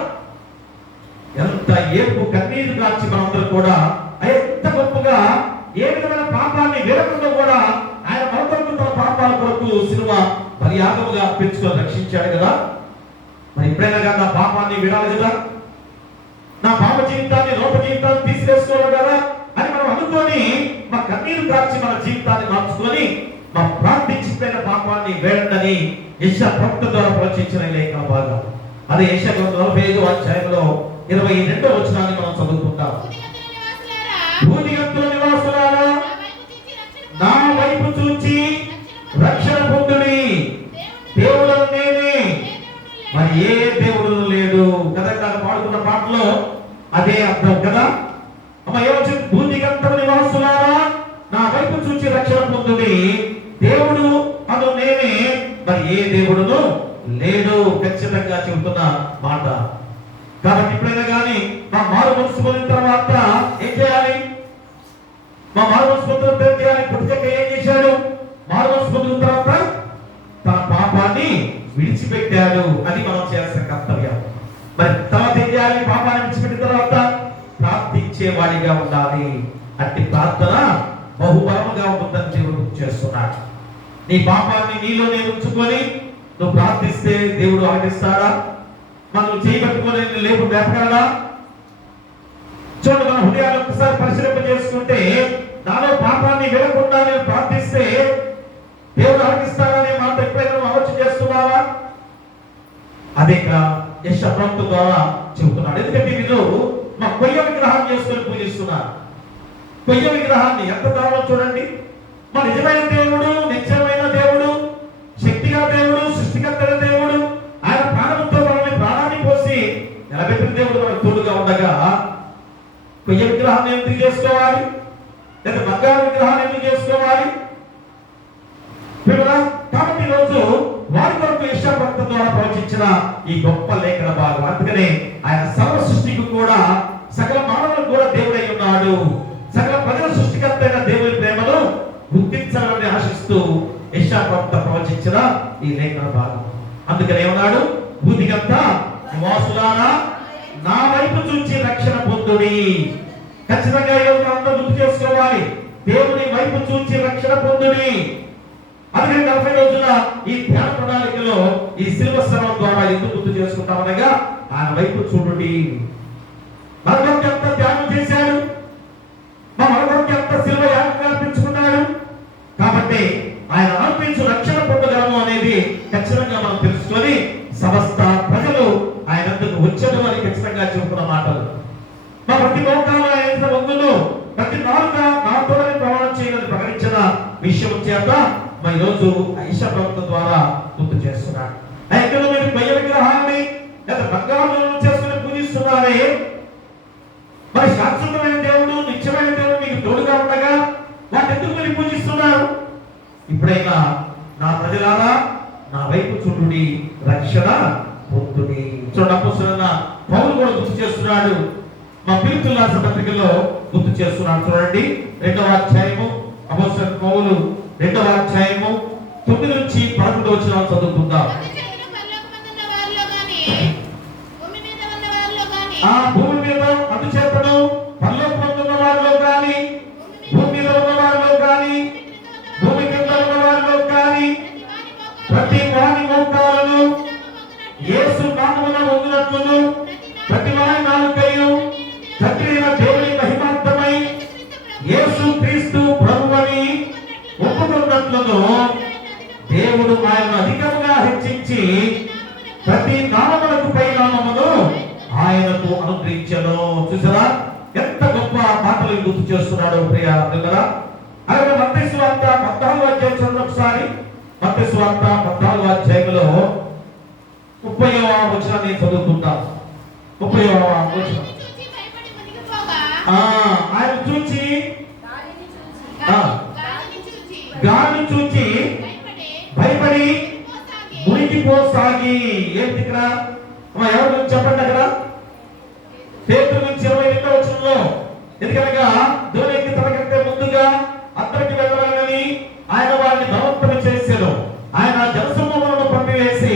ఎంత ఏపు కన్నీరు కాచి మనందరూ కూడా ఎంత గొప్పగా ఏ విధమైన పాపాన్ని వేరకుండా కూడా ఆయన మనకొరకు తన పాపాల కొరకు సిలువ బలియాగముగా అర్పించుకొని రక్షించాడు కదా. మరి ఎప్పుడైనా కదా పాపాన్ని విడాలి కదా, నా పాప జీవితాన్ని లోప జీవితాన్ని తీసివేసుకోవాలి కదా అని మనం అనుకొని మా కన్నీరు కాచి మన జీవితాన్ని మార్చుకొని మా ప్రార్థించిన పాపాన్ని వేడండి యెషయా ప్రవక్త ద్వారా ప్రవచించిన లేఖన భాగం. అదే యెషయా 45వ అధ్యాయంలో 22వ వచనాన్ని మనం చదువుకుంటాం. భూదిగంతుల నివాసులారా నా వైపు చూచి రక్షణ పొందుడి. దేవుడు నేనే, మరి ఏ దేవుడు లేడు కదా. పాడుతున్న పాటలో అదే అర్థం కదా. అమ్మ ఏమొచ్చింది? భూదిగంతుల నివాసులారా నా వైపు చూచి రక్షణ పొందుడి. దేవుడు అను నేనే, మరి ఏ దేవుడును లేడు. ఖచ్చితంగా చెబుతున్న మాట. కాబట్టి ఎప్పుడైనా కానీ మా మారు మనసు పొందిన తర్వాత ఏం చేయాలి? మా మారు మనసు పొందిన ఏం చేయాలి? పుట్టుక ఏం చేశాడు? మారు మనసు పొందిన తర్వాత తన పాపాన్ని విడిచిపెట్టాడు. అది మనం చేయాల్సిన కర్తవ్యం. మరి తర్వాత ఏం చేయాలి? పాపాన్ని విడిచిపెట్టిన తర్వాత ప్రార్థించేవాడిగా ఉండాలి. అట్టి ప్రార్థన బహుబలముగా ఉంటుందని దేవుడు చేస్తున్నాడు. నీ పాపాన్ని నీలోనే ఉంచుకొని నువ్వు ప్రార్థిస్తే దేవుడు ఆలకిస్తాడా? మనం చేయబట్టుకొని లేపు బ్రతకగలడా? చూడండి, మన హృదయాన్ని ఒకసారి పరిశీలింప చేసుకుంటే నాలో పాపాన్ని విడకుండా నేను ప్రార్థిస్తే దేవుడు ఆలకిస్తాడనే మాట ఎప్పుడైనా నువ్వు ఆలోచన చేస్తున్నావా? అదే యెషయా ప్రవక్త ద్వారా చెబుతున్నాడు. ఎందుకంటే వీళ్ళు మా కొయ్య విగ్రహం చేసుకొని పూజిస్తున్నారు. కొయ్య విగ్రహాన్ని ఎంత దారుణం చూడండి. మా నిజమైన దేవుడు, నిత్యమైన దేవుడు, శక్తిగా దేవుడు, సృష్టికర్త దేవుడు, ఆయన ప్రాణంతో మనల్ని ప్రాణాన్ని పోసి నిలబెట్టిన దేవుడు మనకు తోడుగా ఉండగా కొయ్య విగ్రహాన్ని ఎందుకు చేసుకోవాలి? లేదా బంగారు విగ్రహాన్ని ఎందుకు చేసుకోవాలి? కాబట్టి ఈరోజు వారి కొరకు యెషయా ప్రవక్త ద్వారా ప్రవచించిన ఈ గొప్ప లేఖన భాగం. అందుకనే ఆయన సర్వ సృష్టికి కూడా, సకల మానవులకు కూడా దేవుడై ఉన్నాడు. సకల ప్రజల సృష్టికర్త అయిన దేవుని ప్రేమను గుర్తించాలని ఆశిస్తూ యెషయా ప్రవక్త ప్రవచించిన ఈ లేఖన భాగం. అందుకని ఏమన్నాడు? భూదిగంత నివాసులారా నా వైపు చూచి రక్షణ పొందుడి. ఖచ్చితంగా అందరూ గుర్తు చేసుకోవాలి. దేవుని వైపు చూచి రక్షణ పొందుడి. అందుకని 40 రోజుల ఈ ధ్యాన ప్రణాళికలో ఈ శిలువ శ్రమం ద్వారా ఎందుకు గుర్తు చేసుకుంటామనగా ఆయన వైపు చూడుడి. మన కొరకు ఎంత త్యాగం చేశాడు, మన కొరకు ఎంత శిలువ యాగంగా అర్పించుకున్నాడు. కాబట్టి ఆయన అర్పించు రక్షణ పొందగలము అనేది ఖచ్చితంగా మనం తెలుసుకొని సమస్త ప్రజలు ఆయన వద్దకు వచ్చారు అని ఖచ్చితంగా చెబుతున్న మాటలు. మా ప్రతి మోకాలు ఆయన వంగులు, ప్రతి నాలుక నాతోనే ప్రమాణం చేయాలని ప్రకటించిన విషయం చేత మరి ఈరోజు యెషయా ప్రవక్త ద్వారా గుర్తు చేస్తున్నాడు. ఎక్కడ మీరు కొయ్య విగ్రహాన్ని లేదా బంగారం చేసుకుని పూజిస్తున్నారే, మరి శాశ్వతమైన దేవుడు, నిత్యమైన దేవుడు మీకు తోడుగా ఉండగా వాటి ఎందుకు మీరు పూజిస్తున్నారు? ఇప్పుడైనా నా ప్రజలారా నా వైపు చూడుడి, రక్షణ పొందుడి. చూడండి, అపోస్తలుడైన పౌలు కూడా గుర్తు చేస్తున్నాడు. మా ఫిలిప్పీయుల రాసిన పత్రికలో గుర్తు చేస్తున్నాడు. చూడండి, 2వ అధ్యాయము, అపోస్తలుడైన పౌలు 2వ అధ్యాయము 9 నుంచి 11 వచనాలు చదువుకుందాం. ఆ భూమి మీద అందుచేతను పరలోకమందున్న వారిలో కానీ, భూమి మీద ఉన్న వారిలో కానీ, భూమి కింద ఉన్న వారిలో కానీ ప్రతి వాని మోకాలును యేసు నామమున వంగునట్లును, ప్రతి వాని నాలుకయు తండ్రి అయిన దేవుని మహిమార్థమై యేసు క్రీస్తు ప్రభువని ఒప్పుకున్నట్లును దేవుడు ఆయన అధికంగా హెచ్చించి ప్రతి నామములకు పై నామమును ఆయనకు అనుగ్రహించెను. చూసారా ఎంత గొప్ప మాటలు గుర్తు చేస్తున్నాడు ప్రియ పిల్లరా. అలాగే మత్తయి సువార్త 14వ అధ్యాయం చదవండి ఒకసారి. మత్తయి సువార్త 14వ అధ్యాయంలో 30వ వచనాన్ని చదువుకుంటాం. 30వ వచనం. ఆయన చూచి గాలిని చూచి భయపడి మునిగిపోసాగి. ఏంటి ఇక్కడ ఎవరి గురించి చెప్పండి అక్కడ? పేతురు గురించి 22వ వచనంలో. ఎందుకనగా ధోనికి తనకంటే ముందుగా అద్దరికి వెళ్ళాలని ఆయన వారిని బలవంతం చేశాడు. ఆయన జనసమూహములను పంపివేసి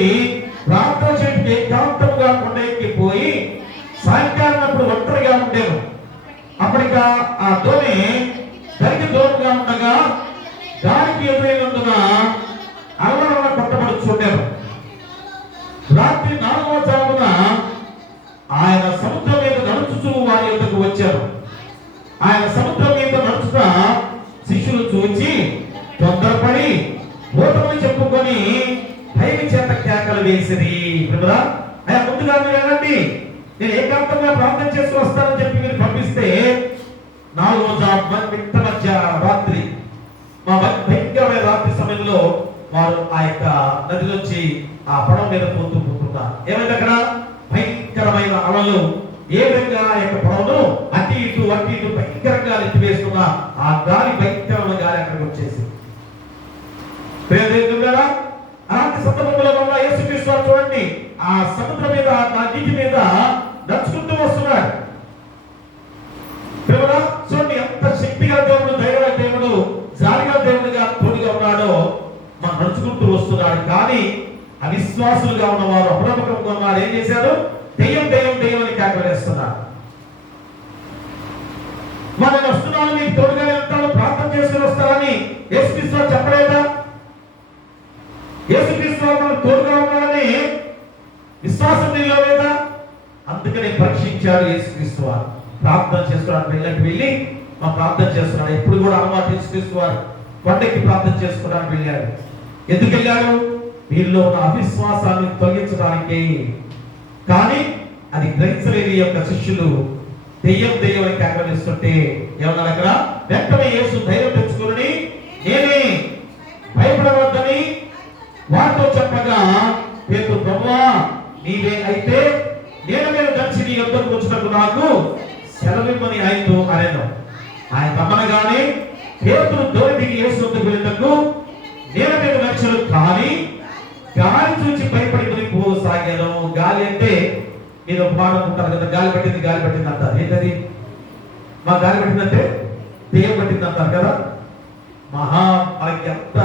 ప్రార్థన చేయడానికి ఏకాంతముగా కొండ ఎక్కిపోయి సాయంకాలం అప్పుడు ఒంటరిగా ఉండేను. అప్పటికా ఆ ధోని దరికి దూరంగా ఉండగా దానికి ఎదురైనందున అలవల కొట్టబడుచుండేను. రాత్రి 4వ జామున ఆయన సముద్రం మీద నడుచుచూ వారి యొద్దకు వచ్చారు. ఆయన సముద్రం మీద నడుచుట శిష్యులు చూచి తొందరపడి ఓటమని చెప్పుకొని భయం చేత కేకలు వేసిరి. ఆయన ముందుగా మీరు వెళ్ళండి, నేను ఏకాంతంగా ప్రార్థన చేసి వస్తానని చెప్పి మీరు పంపిస్తే 4వ మిట్ట మధ్య రాత్రి మా భయంకరమైన రాత్రి సమయంలో వారు ఆ యొక్క నదిలోంచి ఆ పడవ మీద పోతున్నారు. ఏమైంది అక్కడ? భయంకరమైన అలలు ఏ విధంగా ఆ యొక్క పడవను అటు ఇటు భయంకరంగా ఎత్తివేస్తున్న ఆ గాలి, భయంకరమైన గాలి అక్కడికి వచ్చేసి అలాంటి సందర్భంలో యేసుక్రీస్తు వారు చూడండి ఆ సముద్రం మీద ఆ నీటి మీద నడుచుకుంటూ వస్తున్నాడు. చూడండి ఎంత శక్తిగా దేవుడు, దైవ దేవుడు, జాలిగా దేవుడిగా తోడుగా ఉన్నాడో మనం నడుచుకుంటూ వస్తున్నాడు. కానీ అవిశ్వాసులుగా ఉన్నవారు, అప్రమత్తంగా ఉన్నవారు ఏం చేశారు? దెయ్యం దెయ్యం దెయ్యం అని కేకలు వేస్తున్నారు. మనం వస్తున్నాను, మీకు తోడుగా వెళ్తాను, ప్రార్థన చేసుకుని వస్తారని యేసుక్రీస్తు వారు చెప్పలేదా? యేసుక్రీస్తు వారు మనకు తోడుగా ఉన్నాడని విశ్వాసం నీలో లేదా? అందుకని పరీక్షించాడు యేసుక్రీస్తు వారు. ప్రార్థన చేసుకోవడానికి వెళ్ళి మా ప్రార్థన చేస్తున్నాడు. ఎప్పుడు కూడా అలవాటు యేసుక్రీస్తు వారు కొండకి ప్రార్థన చేసుకోవడానికి వెళ్ళాడు. ఎందుకు వెళ్ళాడు? వీరిలో ఉన్న అవిశ్వాసాన్ని తొలగించడానికి. కానీ అది గ్రహించలేని యొక్క శిష్యులు దెయ్యం దెయ్యం అని కేకలిస్తుంటే ఏమన్నారు అక్కడ? వెంటనే యేసు ధైర్యం తెచ్చుకుని నేనే, భయపడవద్దని వారితో చెప్పగా పేతురు ప్రభువా నీవే అయితే నేను కలిసి నీ యొద్దకు వచ్చినట్టు నాకు సెలవిమ్మని ఆయనతో అనేను. ఆయన తమ్మనగానే పేతురు దోణి దిగి యేసు వద్దకు వెళ్ళినట్టు నేను మీద లక్ష్యం. కానీ గాలి చూసి భయపడి మునిగిపోసాగాను. గాలి అంటే మీరు పాడుకుంటారు కదా, గాలి పట్టింది అంటారు. ఏంటది? మా గాలి పట్టిందంటే దెయ్యం పట్టింది అంటారు కదా. మనకి ఎంత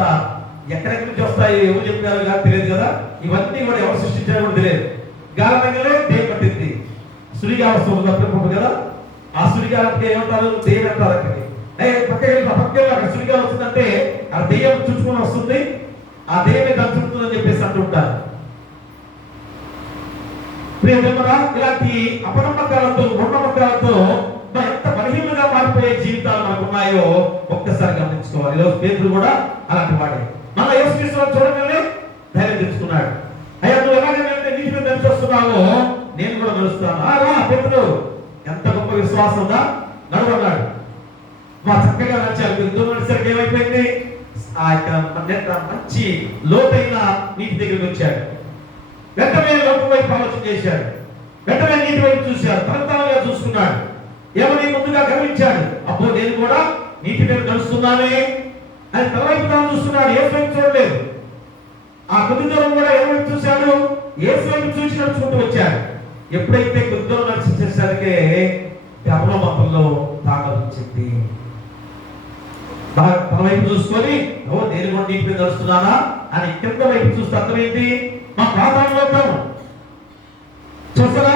ఎక్కడెక్కడి నుంచి వస్తాయి, ఎవరు చెప్పారు కానీ తెలియదు కదా. ఇవన్నీ కూడా ఎవరు సృష్టించారో కూడా తెలియదు. గాలి దగ్గరే దెయ్యం పట్టింది. సుడిగాలి వస్తుంది అప్పుడు కదా, ఆ సుడిగాలికి ఏమంటారు? దెయ్యం అంటారు. అక్కడికి పక్కకి అక్కడ సుడిగాలి వస్తుందంటే ఆ దెయ్యం చుట్టుకొని వస్తుంది, ఆ దెయ్యమే దంచుతుందని చెప్పేసి అంటుంటారు. ఇలాంటి అపనమ్మకాలతో, మూఢనమ్మకాలతో ఎంత బలహీనంగా మారిపోయే జీవితాలు మనకు ఉన్నాయో ఒక్కసారి గమనించుకోవాలి. ఈరోజు పేతురు కూడా అలాంటి వాడే. మన యేసుక్రీస్తు వారు చూడగానే ధైర్యం తెచ్చుకున్నాడు. అయ్యా నువ్వు ఎలాగైతే నీటి మీద నడిచి వస్తున్నావో నేను కూడా నడుస్తాను. పేతురు ఎంత గొప్ప విశ్వాసం ఉందా, నడవన్నాడు. మా చక్కగా నడిచారు. దూరం నడిచేసరికి ఏమైపోయింది? ఆ యొక్క మంచి లోతైన నీటి దగ్గరికి వచ్చాడు. వెంటనే లోపు వైపు ఆలోచన చేశాడు. వెంటనే నీటి వైపు చూశాడు. తనతనగా చూసుకున్నాడు. ఏమని ముందుగా గమనించాడు? అబ్బో నేను కూడా నీటి మీద నడుస్తున్నానే అని తన వైపు తాను చూస్తున్నాడు. యేసు వైపు చూడలేదు. ఆ కొద్ది దూరం కూడా ఎవరి వైపు చూశాడు? యేసు వైపు చూసి నడుచుకుంటూ వచ్చాడు. ఎప్పుడైతే కొద్ది దూరం నడిచేసరికి గమనం మొత్తంలో తాకలించింది. తన వైపు చూసుకొని నేను కూడా నీటి మీద నడుస్తున్నానా అని కింద వైపు చూస్తే అర్థమైంది మా ప్రాంతంలో చూసారా.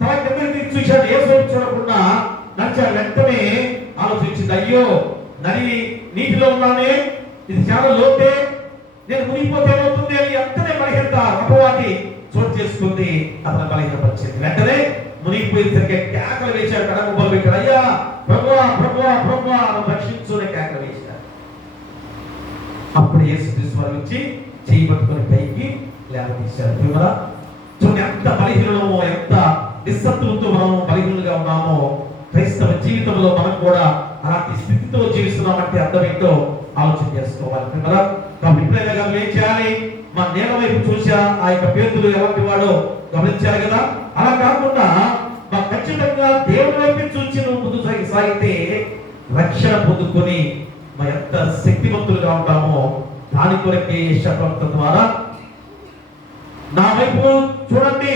తన కిందకి చూశాడు. యేసు వైపు చూడకుండా నడిచాడు. వెంటనే ఆలోచించింది, అయ్యో నది నీటిలో ఉన్నానే, ఇది చాలా లోతే, నేను మునిగిపోతే ఏమవుతుంది అని వెంటనే బలహీనత అపవాది చోటు చేసుకుంది. అతను బలహీనపరిచింది. వెంటనే మునిగిపోయేసరికి కేకలు వేశాడు. కడముబ్బలు పెట్టాడు. అయ్యా ప్రభువా ప్రభువా ప్రభువా నుంచి చేయబట్టుకుని పైకి లేవదీశారు. చూడండి ఎంత బలహీనమో, ఎంత నిస్సత్తులతో మనం బలహీనులుగా ఉన్నామో. క్రైస్తవ జీవితంలో మనం కూడా అలాంటి స్థితితో జీవిస్తున్నామంటే అర్థం ఏంటో ఆలోచన చేసుకోవాలి కదా. కాబట్టి ఎప్పుడైనా కానీ ఏం చేయాలి? మా నేల వైపు చూసా ఆ యొక్క పేతులు ఎలాంటి వాడో గమనించాలి కదా. అలా కాకుండా మా ఖచ్చితంగా దేవుని వైపు చూసి నువ్వు ముందు సాగితే రక్షణ పొందుకొని మా ఎంత శక్తివంతులుగా ఉంటామో దాని కొరకే శబ్ద ద్వారా నా వైపు చూడండి,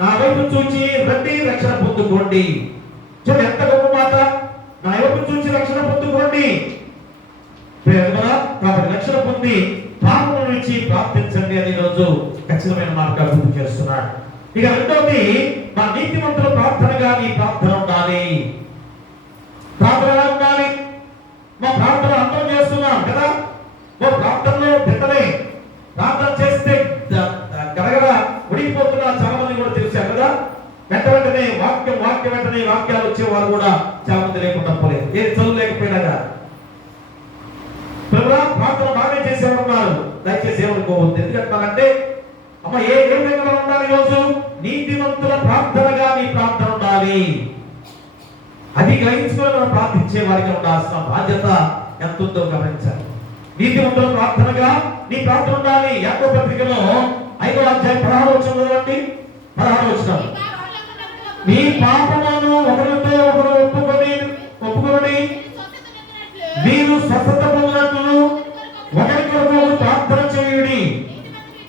నా వైపు చూచి రండి రక్షణ పొందుకోండి. చూడండి ఎంత గొప్ప మాట, నా వైపు చూచి రక్షణ పొందుకోండి. కాబట్టి రక్షణ పొంది పాపం నుంచి ప్రార్థించండి అని రోజు ఖచ్చితమైన మాట గుర్తు చేస్తున్నాడు. ఇక రెండవది, మా నీతిమంతుల ప్రార్థనగా నీ ప్రార్థన ఉండాలి. ప్రార్థన ఎలా ఉండాలి? మా ప్రార్థన అందరం చేస్తున్నాం కదా. మా ప్రార్థనలో బిడ్డలే ప్రార్థన చేస్తే గడగడ ఉడికిపోతున్నా చాలా మంది కూడా తెలిసారు కదా. వెంటనే వెంటనే వాక్యాలు వచ్చేవారు కూడా చాలా మంది లేకుండా పోలేదు. ఏ చదువు లేకపోయినాగా ప్రార్థన బాగా చేసేవారు ఉన్నారు. దయచేసి ఏమనుకోవద్దు. ఎందుకంటానంటే అమ్మ ఏ విధంగా ఉండాలి? ఈరోజు నీతిమంతుల ప్రార్థనగా నీ ప్రార్థన ఉండాలి. అది గ్రహించుకొని మనం ప్రార్థించే వారిగా ఉండాల్సిన బాధ్యత ఎంత ఉందో గమనించాలి. నీతిమంతుల ప్రార్థనగా నీ ప్రార్థన ఉండాలి. యాకోబు పత్రికలో 5వ అధ్యాయం 16వ వచనం చూడండి. 16వ వచనం, నీ పాపములను ఒకరితో ఒకరు ఒప్పుకొని మీరు స్వస్థత పొందినట్లు ఒకరికొకరు ప్రార్థన చేయుడి.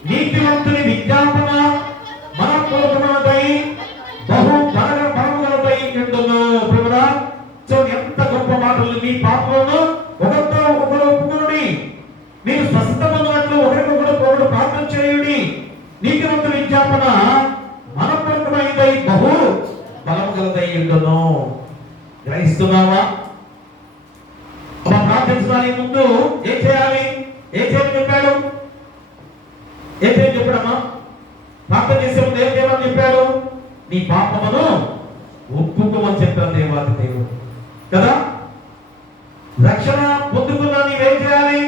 నీతిమంతుని విజ్ఞాపన మనపూర్వకమైనదై బహు బలముగలదై ఉండును. ఎంత గొప్ప మాటలు! నీ పాపములను ఒకరితో ఒకరు ఒప్పుకొని మీరు స్వస్థత పొందినట్లు ఒకరికొకరు ప్రార్థన చేయుడి. నీతిమంతుని విజ్ఞాపన మనపూర్వకమైనదై బహు బలముగలదై ఉండును. గ్రహిస్తున్నావా? ప్రార్థించడానికి ముందు ఏం చేయాలి? ఏం చేయని చెప్పాడు? ఏం చేయని చెప్పాడమ్మా? ప్రార్థన చేసే ముందు ఏం చేయమని చెప్పాడు? నీ పాపమును ఒప్పుకోమని చెప్పాడు దేవాది దేవుడు కదా. రక్షణ పొందుకున్నా నీవేం చేయాలి?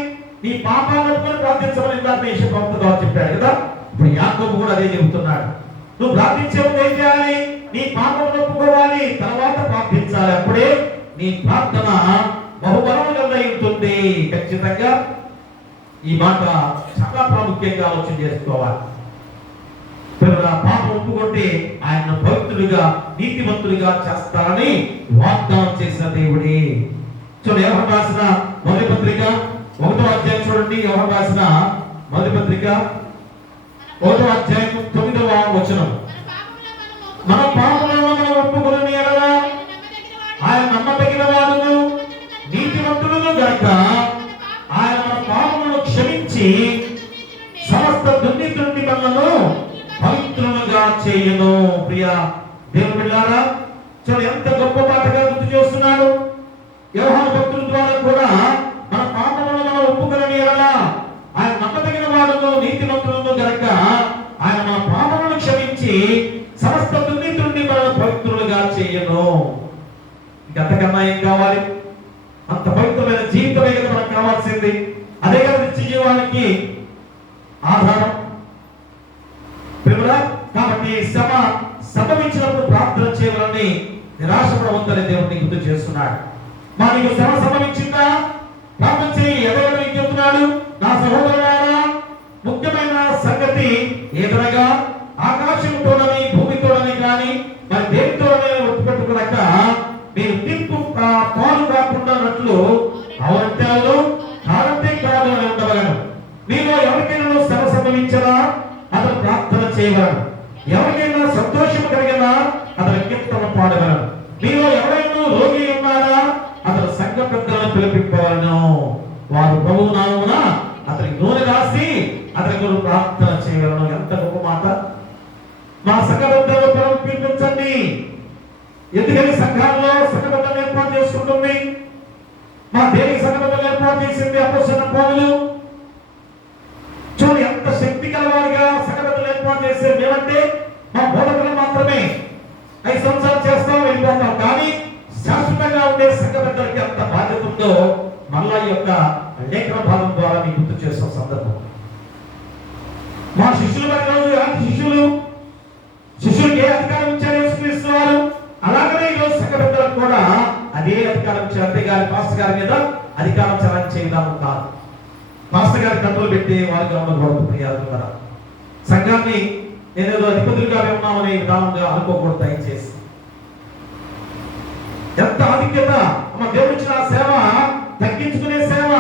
నీ పాపాలను ఒప్పుకొని ప్రార్థించమని ఇందాక చెప్పాడు కదా. ఇప్పుడు యాకోబు కూడా అదే చెబుతున్నాడు. నువ్వు ప్రార్థించే ముందు ఏం చేయాలి? నీ పాపమును ఒప్పుకోవాలి, తర్వాత ప్రార్థించాలి. అప్పుడే నీ ప్రార్థన బహుబలముగా ఉంటుంది. ఖచ్చితంగా ఈ మాట చాలా ప్రాముఖ్యంగా ఆలోచన చేసుకోవాలి. పాపం ఒప్పుకుంటే ఆయన భక్తులుగా నీతిమంతులుగా చేస్తారని వాగ్దానం చేసిన దేవుడే. చూడండి, యోహాను రాసిన మొదటి పత్రిక 1వ అధ్యాయం చూడండి. యోహాను రాసిన మొదటి పత్రిక 1వ అధ్యాయం 9వ వచనం, మన పాపములను మనం ఒప్పుకొని ఎడలా ఆయన నమ్మదగిన వాడును నీతిమంతులను గాక ఆయన మన పాపములను క్షమించి సమస్త దుర్నీతి నుండి మనలను పవిత్రులుగా చేయును. ప్రియ దేవుని బిడ్డలారా, చూడండి ఎంత గొప్ప మాటగా గుర్తు చేస్తున్నాడు. యోహాను భక్తుల ద్వారా కూడా మన పాపములను మనం ఒప్పుకొని ఎడలా ఆయన నమ్మదగిన వాడును నీతిమంతులను గనుక ఆయన మన పాపములను క్షమించి సమస్త దుర్నీతి నుండి మనలను పవిత్రులుగా చేయును. గతకన్నా ఏం కావాలి? అంత పవిత్రమైన జీవితమే కదా మనకు కావాల్సింది. అదే కదా నిత్య జీవానికి ఆధారం. కాబట్టి శ్రమ సంభవించినప్పుడు ప్రార్థన చేయాలని నిరాశపడవద్దని దేవుడిని గుర్తు చేస్తున్నాడు. మా నీకు శ్రమ సంభవించిందా? ప్రార్థన చేయి. ఎవరు చెప్తున్నాడు? నా సహోదరులారా, ముఖ్యమైన సంగతి ఏదనగా ఆకాశంతోనని భూమితోనని కానీ మరి దేనితోనే ఒప్పుపెట్టుకున్నాక మీరు తీర్పు పాలు కాకుండానట్లు అవునంటారు కాదంటే కాదు అని ఉండవలను. మీలో ఎవరికైనా శ్రమ సంభవించరా అతను ప్రార్థన చేయగలరు. ఎవరికైనా సంతోషం కలిగినా అతను కీర్తన పాడగలరు. మీలో ఎవరైనా రోగి ఉన్నారా అతను సంఘ పెద్దలను పిలిపింపవలను. వారు ప్రభువు నామమున అతనికి నూనె రాసి అతని కొరకు ప్రార్థన చేయగలను. ఎంత గొప్ప మాట! మా సంఘ పెద్దలు పిలిపించండి. ఎందుకని సంఘాల్లో సంఘ పెద్దలు ఏర్పాటు చేసుకుంటుంది? మా దేనికి సంఘ పెద్దలు ఏర్పాటు చేసింది అపోస్తలుల పౌలు. చూడండి ఎంత శక్తి గలవారిగా సంఘ పెద్దలు ఏర్పాటు చేసేది. ఏమంటే మా బోధకులు మాత్రమే 5 సంవత్సరాలు చేస్తాం వెళ్ళిపోతాం, కానీ శాశ్వతంగా ఉండే సంఘ పెద్దలకి ఎంత బాధ్యత ఉందో మళ్ళా ఈ యొక్క లేఖన భాగం ద్వారా మీకు గుర్తు చేస్తున్న సందర్భం. మా శిష్యులు మరి రోజు ఎలాంటి శిష్యులకు ఏ అధికారం ఇచ్చారు యేసుక్రీస్తు వారు, అలాగనే ఈరోజు సంఘ పెద్దలకు కూడా అదే అధికారం ఇచ్చారు. అంతేగాని పాస్టర్ గారి మీద అధికారం చలాయించే విధానం కాదు. పాస్టర్ గారి కంట్రోల్ పెట్టి వారికి ఉండకూడదు. ప్రియాలు కదా, సంఘాన్ని నేనేదో అధిపతులుగా ఉన్నామనే విధానంగా అనుకోకూడదు దయచేసి. ఎంత ఆధిక్యత! మన దేవుడు ఇచ్చిన సేవ తగ్గించుకునే సేవ.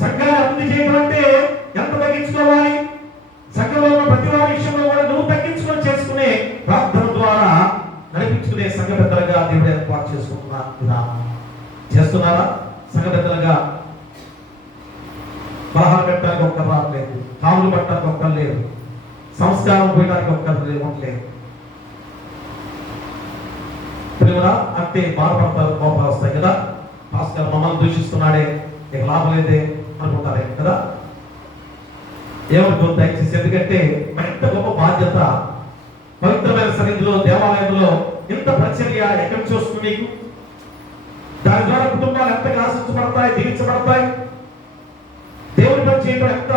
సంఘాన్ని అభివృద్ధి చేయడం అంటే ఎంత తగ్గించుకోవాలి? సంఘంలో ఉన్న ప్రతి వారి విషయంలో కూడా నువ్వు తగ్గించుకొని చేసుకునే ప్రార్థన ద్వారా నడిపించుకునే సంఘ పెద్దలుగా దేవుడు ఏర్పాటు చేసుకుంటున్నా చేస్తున్నారా? సంఘ పెద్దలుగా పలహారం పెట్టడానికి ఒక్కరు రావట్లేదు, కాములు పట్టడానికి ఒక్కరు లేదు, సంస్కారం పోయడానికి ఒక్కరు ఇవ్వట్లేదు. అంటే బాధపడతారు, కోపాలు వస్తాయి కదా. భాస్కర్ మమ్మల్ని దూషిస్తున్నాడే, ఇక లాభం లేదే అనుకుంటారే కదా. ఏమనుకో దయచేసి, ఎందుకంటే ఎంత గొప్ప బాధ్యత. పవిత్రమైన సన్నిధిలో దేవాలయంలో ఇంత పరిచర్య ఎక్కడి నుంచి వస్తుంది మీకు? దాని ద్వారా కుటుంబాలు ఎంతగా ఆశించబడతాయి, దీవించబడతాయి. దేవుడి పని చేయడం ఎంత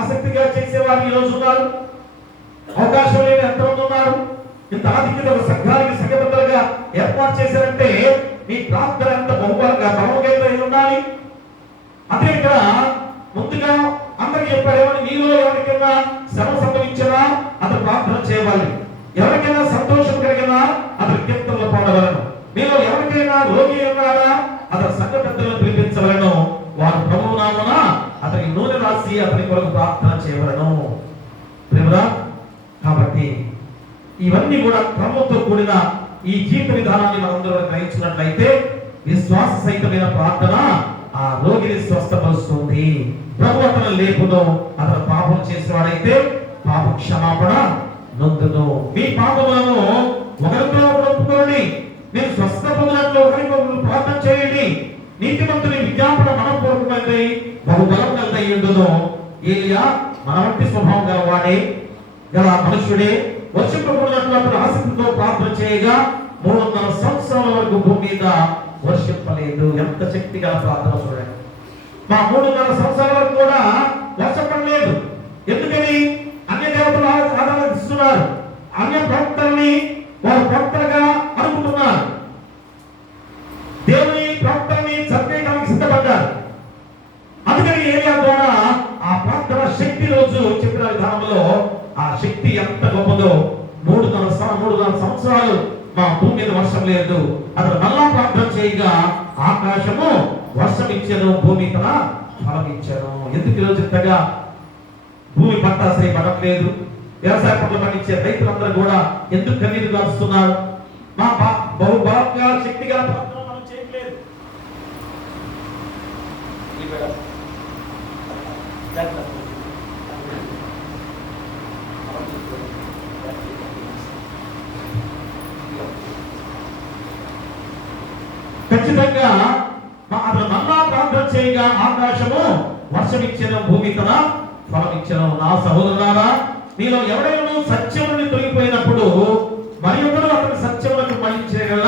ఆసక్తిగా చేసేవారు ఈ రోజు ఉన్నారు. అవకాశం లేని ఎంతమంది ఉన్నారు. ఇంత ఆధిక్యత సంఘానికి సంఘబద్ధంగా ఏర్పాటు చేశారంటే మీ ప్రార్థన ఎంత బహుబలంగా బలవంగా ఉండాలి. అదే ఇక్కడ ముందుగా అందరికి చెప్పాడేమని, మీలో ఎవరికైనా శ్రమ సంభవించినా అతను ప్రార్థన చేయవాలి, ఎవరికైనా సంతోషం కలిగినా అతను కీర్తనలు పాడవలను, మీలో ఎవరికైనా రోగి ఉన్నారా అతను సంఘ పెద్దలను పిలిపించవలను, వారు ప్రభువు నామమున అతనికి నూనె రాసి అతని కొరకు ప్రార్థన చేయవలను. ప్రేమరా, కాబట్టి ఇవన్నీ కూడా క్రమంతో కూడిన ఈ జీవిత విధానాన్ని మనందరూ గ్రహించినట్లయితే విశ్వాస సహితమైన ప్రార్థన ఆ రోగిని స్వస్థపరుస్తుంది. ప్రభు అతను లేపును, అతను పాపం చేసేవాడైతే పాప క్షమాపణ నొందును. మీ పాపములను ఒకరితో ఒప్పుకోండి, మీరు స్వస్థ పొందినట్లు ఒకరికొకరు ప్రార్థన చేయండి. నీతిమంతుని విజ్ఞాపన మనపూర్వకమైనది, బహుబలం కలదయ్యుండును. ఏలియా మన వంటి స్వభావం గలవాడే, గల మనుషుడే, వర్షింపబడినట్లు ఆసక్తితో ప్రార్థన చేయగా 300 సంవత్సరాల వరకు భూమి మీద వర్షింపలేదు. ఎంత శక్తి గల ప్రార్థన చూడండి. మా 300 సంవత్సరాల వరకు కూడా వర్షపడలేదు. ఎందుకని? అన్య దేవతలు ఆరాధిస్తున్నారు, అన్య ప్రవక్తల్ని వారు ప్రవక్తలుగా అనుకుంటున్నారు, దేవుని ప్రవక్తల్ని చంపేయడానికి సిద్ధపడ్డారు. అందుకని ఏరియా ద్వారా ఆ ప్రార్థన శక్తి రోజు చెప్పిన విధానంలో ఆ శక్తి ఎంత గొప్పదో. 300 సంవత్సరాలు మా భూమి మీద వర్షం లేదు. అతను మళ్ళా ప్రార్థన చేయగా ఆకాశము వర్షం ఇచ్చాను, భూమి తన ఫలం ఇచ్చాను. ఎందుకు ఈరోజు ఇంతగా భూమి పంట అసలు పడట్లేదు? వ్యవసాయ పంటలు పండించే రైతులందరూ కూడా ఎందుకు కన్నీరు కారుస్తున్నారు? మా బహుబలంగా శక్తిగా ప్రార్థన మనం చేయట్లేదు. ఖచ్చితంగా అతను మళ్ళా ప్రార్థన చేయగా ఆకాశము వర్షం ఇచ్చాను, భూమి తన ఫలం ఇచ్చాను. నా సహోదరులారా, మీలో ఎవరైనా సత్యం నుండి తొలగిపోయినప్పుడు మరి ఒకరు అతని సత్యములకు మళ్ళించగల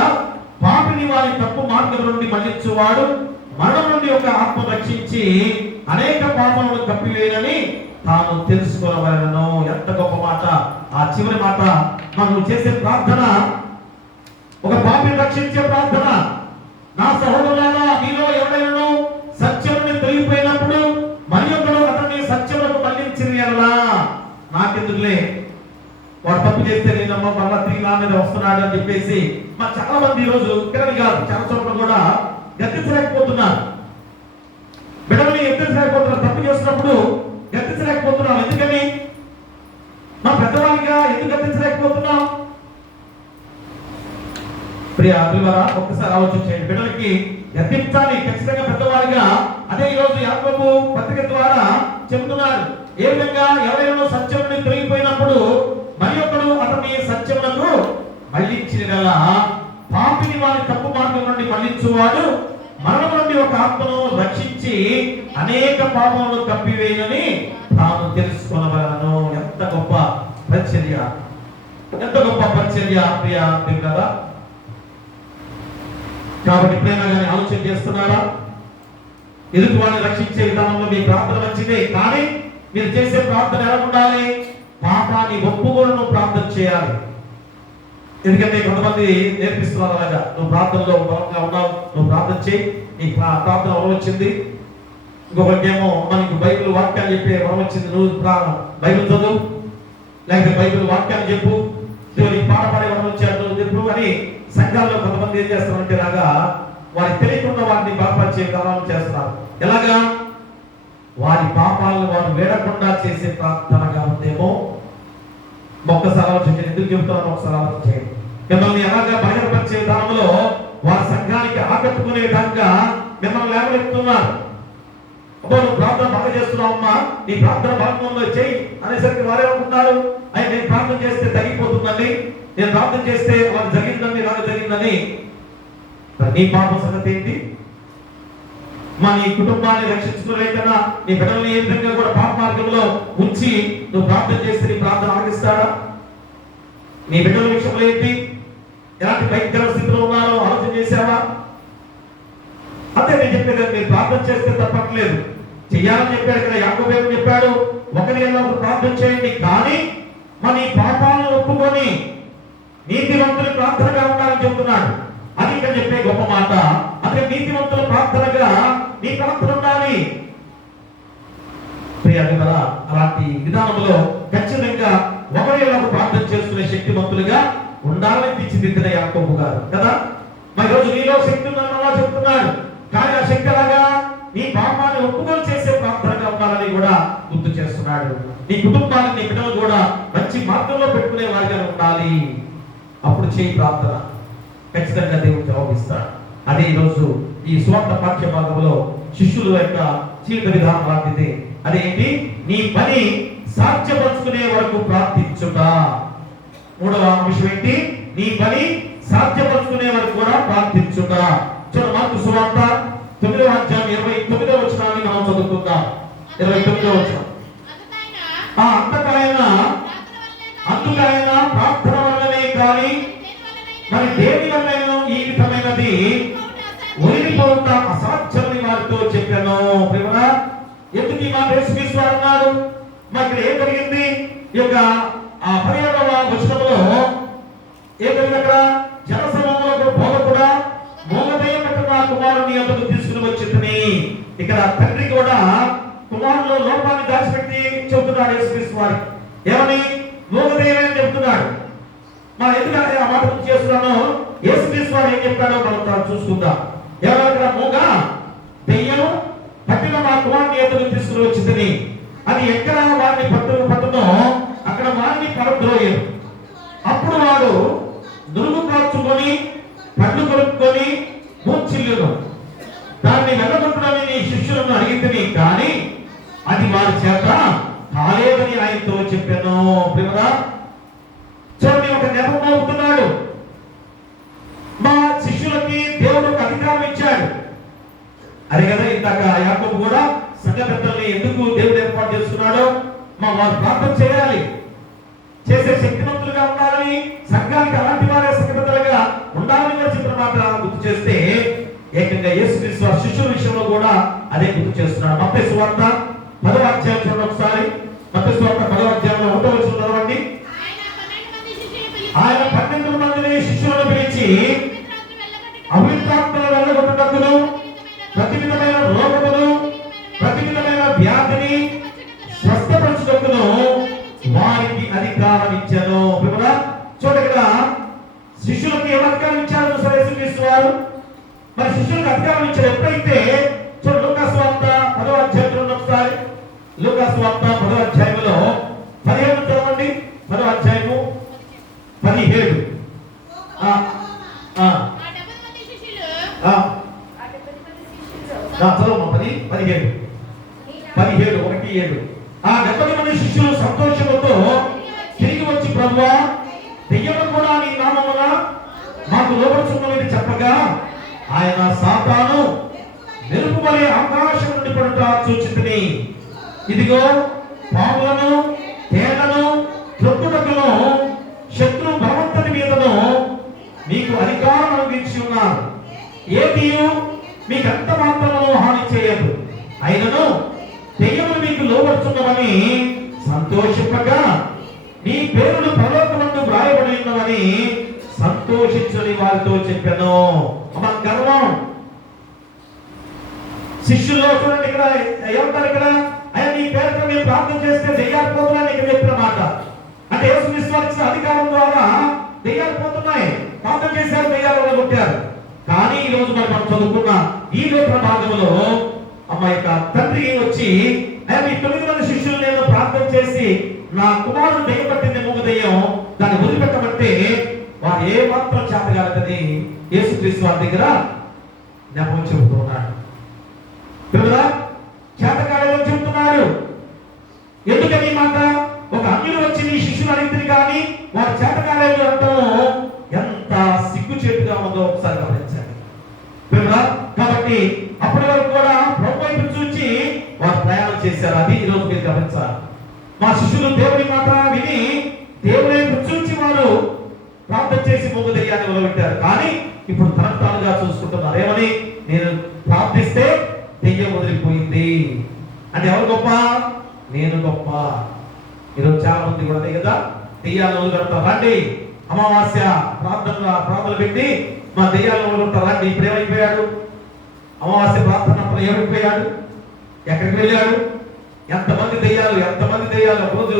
పాపిని వారి తప్పు మార్గం నుండి మళ్ళించువాడు మరణం నుండి ఒక ఆత్మ రక్షించి అనేక పాపములను కప్పివేయనని తాను తెలుసుకోవలను. ఎంత గొప్ప మాట! ఆ చివరి మాట మనం చేసే ప్రార్థన ఒక పాపిని రక్షించే ప్రార్థన. నా సహోదరులారా, మీలో ఎవరైనా సత్యం నుండి తొలగిపోయినప్పుడు మరి ఒకరు అతన్ని సత్యములకు మళ్ళించినలా, నాకెందుకులే వాడు తప్పు చేస్తే నేనమ్మ మళ్ళా తిరిగి నా మీద వస్తున్నాడు అని చెప్పేసి మరి చాలా మంది ఈరోజు ఇక్కడ కాదు చాలా చోట్ల కూడా గద్దించలేకపోతున్నారు. బిడ్డని ఎత్తించలేకపోతున్నారు. తప్పు చేసినప్పుడు గద్దించలేకపోతున్నాం. ఎందుకని? మా పెద్దవాళ్ళగా ఎందుకు గద్దించలేకపోతున్నాం? ప్రియ అభివరా, ఒక్కసారి ఆలోచన చేయండి. బిడ్డలకి గద్దించాలి ఖచ్చితంగా పెద్దవారిగా. అదే ఈరోజు యాకోబు పత్రిక ద్వారా చెబుతున్నారు. ఏ విధంగా ఎవరైనా సత్యం నుండి తొలగిపోయినప్పుడు మరి ఒకడు అతని సత్యములకు మళ్ళించిన పాపిని వారి తప్పు మార్గం నుండి మళ్ళించువాడు మరణం నుండి ఒక ఆత్మను రక్షించి అనేక పాపములను కప్పివేయని తాను తెలుసుకొనవలను. ఎంత గొప్ప పరిచర్య, ఎంత గొప్ప పరిచర్య ప్రియ కదా. కాబట్టి ప్రేమగానే ఆలోచన చేస్తున్నారా? ఎదుటి వాడిని రక్షించే విధానంలో మీ ప్రార్థన మంచిదే, కానీ మీరు చేసే ప్రార్థన ఎలా ఉండాలి? పాపాన్ని ఒప్పుకొని నువ్వు ప్రార్థన చేయాలి. ఎందుకంటే కొంతమంది నేర్పిస్తున్నారు అలాగా, నువ్వు ప్రార్థనలో బలంగా ఉన్నావు, నువ్వు ప్రార్థన చేయి, నీ ప్రార్థన వరం వచ్చింది. ఇంకొకటేమో మనకి బైబిల్ వాక్యాలు చెప్పే వరం వచ్చింది, నువ్వు బైబిల్ చదువు, లేకపోతే బైబిల్ వాక్యాలు చెప్పు, నీకు పాట పాడే వరం వచ్చాడు నువ్వు చెప్పు అని సంఘాల్లో కొంతమంది ఏం చేస్తారంటే ఇలాగా వారికి తెలియకుండా వారిని బలపరిచే విధానం చేస్తున్నారు. ఎలాగా? వారి పాపాలను వారు వేడకుండా చేసే ప్రార్థనగా ఉందేమో. ఒక్కసారి ఆలోచించండి, ఎందుకు చెబుతున్నాను ఒకసారి ఆలోచించండి. మిమ్మల్ని ఎలాగా బహిరంగపరిచే విధానంలో వారి సంఘానికి ఆకట్టుకునే విధంగా మిమ్మల్ని లేవనెత్తుతున్నారు. నువ్వు ప్రార్థన బాగా చేస్తున్నావు అమ్మా, నీ ప్రార్థన భాగంలో చేయి అనేసరికి వారే అనుకుంటున్నారు, అయ్యి నేను ప్రార్థన చేస్తే తగ్గిపోతుందని, నేను ప్రార్థన చేస్తే వాళ్ళు జరిగిందని నాకు జరిగిందని. నీ పాప సంగతి ఏంటి? నీ కుటుంబాన్ని రక్షించుకోలేకన్నా నీ బిడ్డల్ని ఏ విధంగా కూడా పాప మార్గంలో ఉంచి నువ్వు ప్రార్థన చేస్తే నీ ప్రార్థన ఆగిస్తాడా? నీ బిడ్డల విషయంలో ఏంటి? ఎలాంటి భయంకర స్థితిలో ఉన్నారో ఆలోచన చేశావా? అంతే నేను చెప్పేది, మీరు ప్రార్థన చేస్తే తప్పట్లేదు, చెయ్యాలని చెప్పాడు కదా. యాకోబు ఏమని చెప్పాడు? ఒకరి ఒకరు ప్రార్థన చేయండి, కానీ మన ఈ పాపాలను ఒప్పుకొని నీతివంతులు ప్రార్థనగా ఉండాలని చెబుతున్నాడు. అది ఇక్కడ చెప్పే గొప్ప మాట. అదే నీతివంతుల ప్రార్థనగా నీ ప్రార్థన ఉండాలి. అలాంటి విధానంలో ఖచ్చితంగా ఒకరి ప్రార్థన చేసుకునే శక్తివంతులుగా ఉండాలని తీర్చిదిద్దిన యాకోబు గారు కదా. మరి రోజు నీలో శక్తి ఉందని అలా చెప్తున్నాడు, కానీ ఆ శక్తి అలాగా నీ పాపాన్ని ఒప్పుకొని చేసే ప్రార్థనగా ఉండాలని కూడా గుర్తు చేస్తున్నాడు. నీ కుటుంబాన్ని, నీ బిడ్డలు కూడా మంచి మార్గంలో పెట్టుకునే వారిగా ఉండాలి. అప్పుడు చేయి ప్రార్థన, ఖచ్చితంగా దేవుడు జవాబిస్తాడు. అదే ఈరోజు ఈ సువార్త పాఠ్య భాగంలో శిష్యుల యొక్క జీవిత విధానం లాంటిది. అదేంటి? నీ పని సాధ్యపరుచుకునే వరకు ప్రార్థించుట. మూడవ అంశం ఏంటి? నీ పని సాధ్యపరుచుకునే వరకు కూడా ప్రార్థించుట. చూడండి, మార్కు సువార్త 9వ అధ్యాయం 29వ వచనాన్ని మనం చదువుకుందాం. 29వ వచనం. అందుకైనా ప్రార్థన వల్లనే కానీ మరి దేని వల్లైనా ఈ విధమైనది ఒలిగిపోతా అసాధ్యమని వారితో చెప్పాను. ప్రేమరా, ఎందుకు ఈ మాట యేసుక్రీస్తు అన్నాడు? మరి ఇక్కడ ఏం జరిగింది? ఈ యొక్క 17వ వచనంలో ఏం జరిగింది? అక్కడ జనసమూహంలో బోధకుడా మూగదయ్యం నా కుమారుని యొద్దకు తీసుకుని వచ్చిందని. ఇక్కడ తండ్రి కూడా కుమారులో లోపాన్ని దాచిపెట్టి చెబుతున్నాడు యేసుక్రీస్తు వారికి. ఏమని? మూగదయ్యం అని చెప్తున్నాడు. మనం ఎందుకంటే ఆ మాట గురించి చేస్తున్నాను, యేసుక్రీస్తు వారు ఏం చెప్పాడో మనం చూసుకుందాం. ఎవరైనా మూగ దెయ్యం పట్టిన మా కుమారుని యొద్దకు తీసుకుని వచ్చిందని, అది ఎక్కడ వారిని పట్టునో అక్కడ వారిని పరద్రోయరు. అప్పుడు వాడు నురుగు కాచుకొని పళ్ళు కొనుక్కొని మూర్చిల్లును. దాన్ని వెళ్ళగొట్టడని నీ శిష్యులను అడిగితే కానీ అది వారి చేత కాలేదని ఆయనతో చెప్పాను. ప్రేమరా, చూడండి, ఒక నెపం అవుతున్నాడు. మా శిష్యులకి దేవుడు ఒక అధికారం ఇచ్చాడు. అదే కదా ఇందాక యాకోబు కూడా సంఘ పెద్దల్ని ఎందుకు దేవుడు ఏర్పాటు చేస్తున్నాడో, వారు ప్రార్థన చేయాలి, చేసే శక్తివంతులుగా ఉండాలని, సంఘానికి అలాంటి వారే సంఘ పెద్దలుగా ఉండాలని చెప్పిన మాట గుర్తు చేస్తే, ఏకంగా యేసుక్రీస్తు వారి శిష్యుల విషయంలో కూడా అదే గుర్తు చేస్తున్నాడు. మత్తయి సువార్త 10వ అధ్యాయం చూడండి ఒకసారి. మత్తయి సువార్త 10వ అధ్యాయంలో 1వ వచనం చదవండి. ఆయన 12 మందిని శిష్యులను పిలిచి అవిత్రాత్మలను వెళ్ళగొట్టుటకును, ప్రతి విధమైన రోగమును, ప్రతి విధమైన వ్యాధిని స్వస్థపరచుటకును వారికి అధికారం ఇచ్చాను. చూడండి, ఇక్కడ శిష్యులకు ఏం అధికారం ఇచ్చారు యేసుక్రీస్తు వారు? మరి శిష్యులకు అధికారం ఇచ్చారు ఎప్పుడైతే, చూడండి లూకాసు వార్త 10వ అధ్యాయం చూడండి ఒకసారి. లూకాసు వార్త 10వ అధ్యాయంలో 17 చదవండి. 10వ అధ్యాయము 17. చదవమ్మా 17. 1:7. ఆ 70 మంది శిష్యులు సంతోషంతో తిరిగి వచ్చి, ప్రభువా, దెయ్యము కూడా నీ నామమున మాకు లోబడుచున్నదని చెప్పగా ఆయన సాతాను మెరుపు వలె ఆకాశం నుండి పడుట చూచితిని. ఇదిగో పాములను, తేళ్లను త్రొక్కుటకును, శత్రు భగవంతుని మీదను మీకు అధికారం అనుగ్రహించి ఉన్నారు. ఏదియు మీకు ఎంత మాత్రము హాని చేయదు. అయినను దెయ్యములు మీకు లోబడుచున్నామని సంతోషింపగా నీ పేరును పరలోకమందు వ్రాయబడి ఉన్నవని సంతోషించని వారితో చెప్పాను. మన గర్వం శిష్యుల్లో చూడండి, ఇక్కడ ఏమంటారు, ఇక్కడ ఆయన నీ పేరుతో మేము ప్రార్థన చేస్తే దెయ్యాలు పోతున్నాయని ఇక్కడ చెప్పిన మాట. అంటే యేసు విశ్వాసించిన అధికారం ద్వారా దెయ్యాలు పోతున్నాయి. ప్రార్థన చేశారు, దెయ్యాలు కొట్టారు. కానీ ఈ రోజు మనం చదువుకున్న ఈ లేఖన భాగంలో అమ్మ యొక్క తండ్రి వచ్చి ఆయన ఈ 9 మంది శిష్యులు నేను ప్రార్థన చేసి నా కుమారుడు దెయ్యం పట్టింది, మూగ దెయ్యం, దాన్ని వదిలిపెట్టమంటే వారు ఏ మాత్రం చేతగాలని యేసుక్రీస్తు వారి దగ్గర జ్ఞాపకం చెబుతున్నాడు. చేతకాలని చెబుతున్నాడు. ఎందుకని మాట? ఒక అన్యులు వచ్చి నీ శిష్యులు అడిగితే కానీ వారు చేతకాలని అంటాము ఎంత సిగ్గుచేటుగా ఉందో ఒకసారి గమనించండి. కాబట్టి అప్పటి వరకు కూడా ప్రభు వైపు చూచి వారు ప్రయాణం చేశారు. అది ఈరోజు మీరు గమనించాలి. మా శిష్యులు దేవుని మాట విని దేవుని వైపు చూచి వారు ప్రార్థన చేసి మూగ దెయ్యాన్ని మొదలుపెట్టారు. కానీ ఇప్పుడు తనంతాలుగా చూసుకుంటున్నారు. ఏమని? నేను ప్రార్థిస్తే దెయ్యం వదిలిపోయింది అంటే ఎవరు గొప్ప? నేను గొప్ప. ఈరోజు చాలా మంది కూడా అదే కదా, దెయ్యాలను వదిలిపెడతారు. రండి అమావాస్య ప్రార్థనలు పెట్టి మా దెయ్యాలను వదులుతారు రండి. ఇప్పుడు ఏమైపోయాడు? అమావాస్య ప్రార్థన ఏమైపోయాడు? ఎక్కడికి వెళ్ళాడు? ఎంతమంది దెయ్యాలు రోజు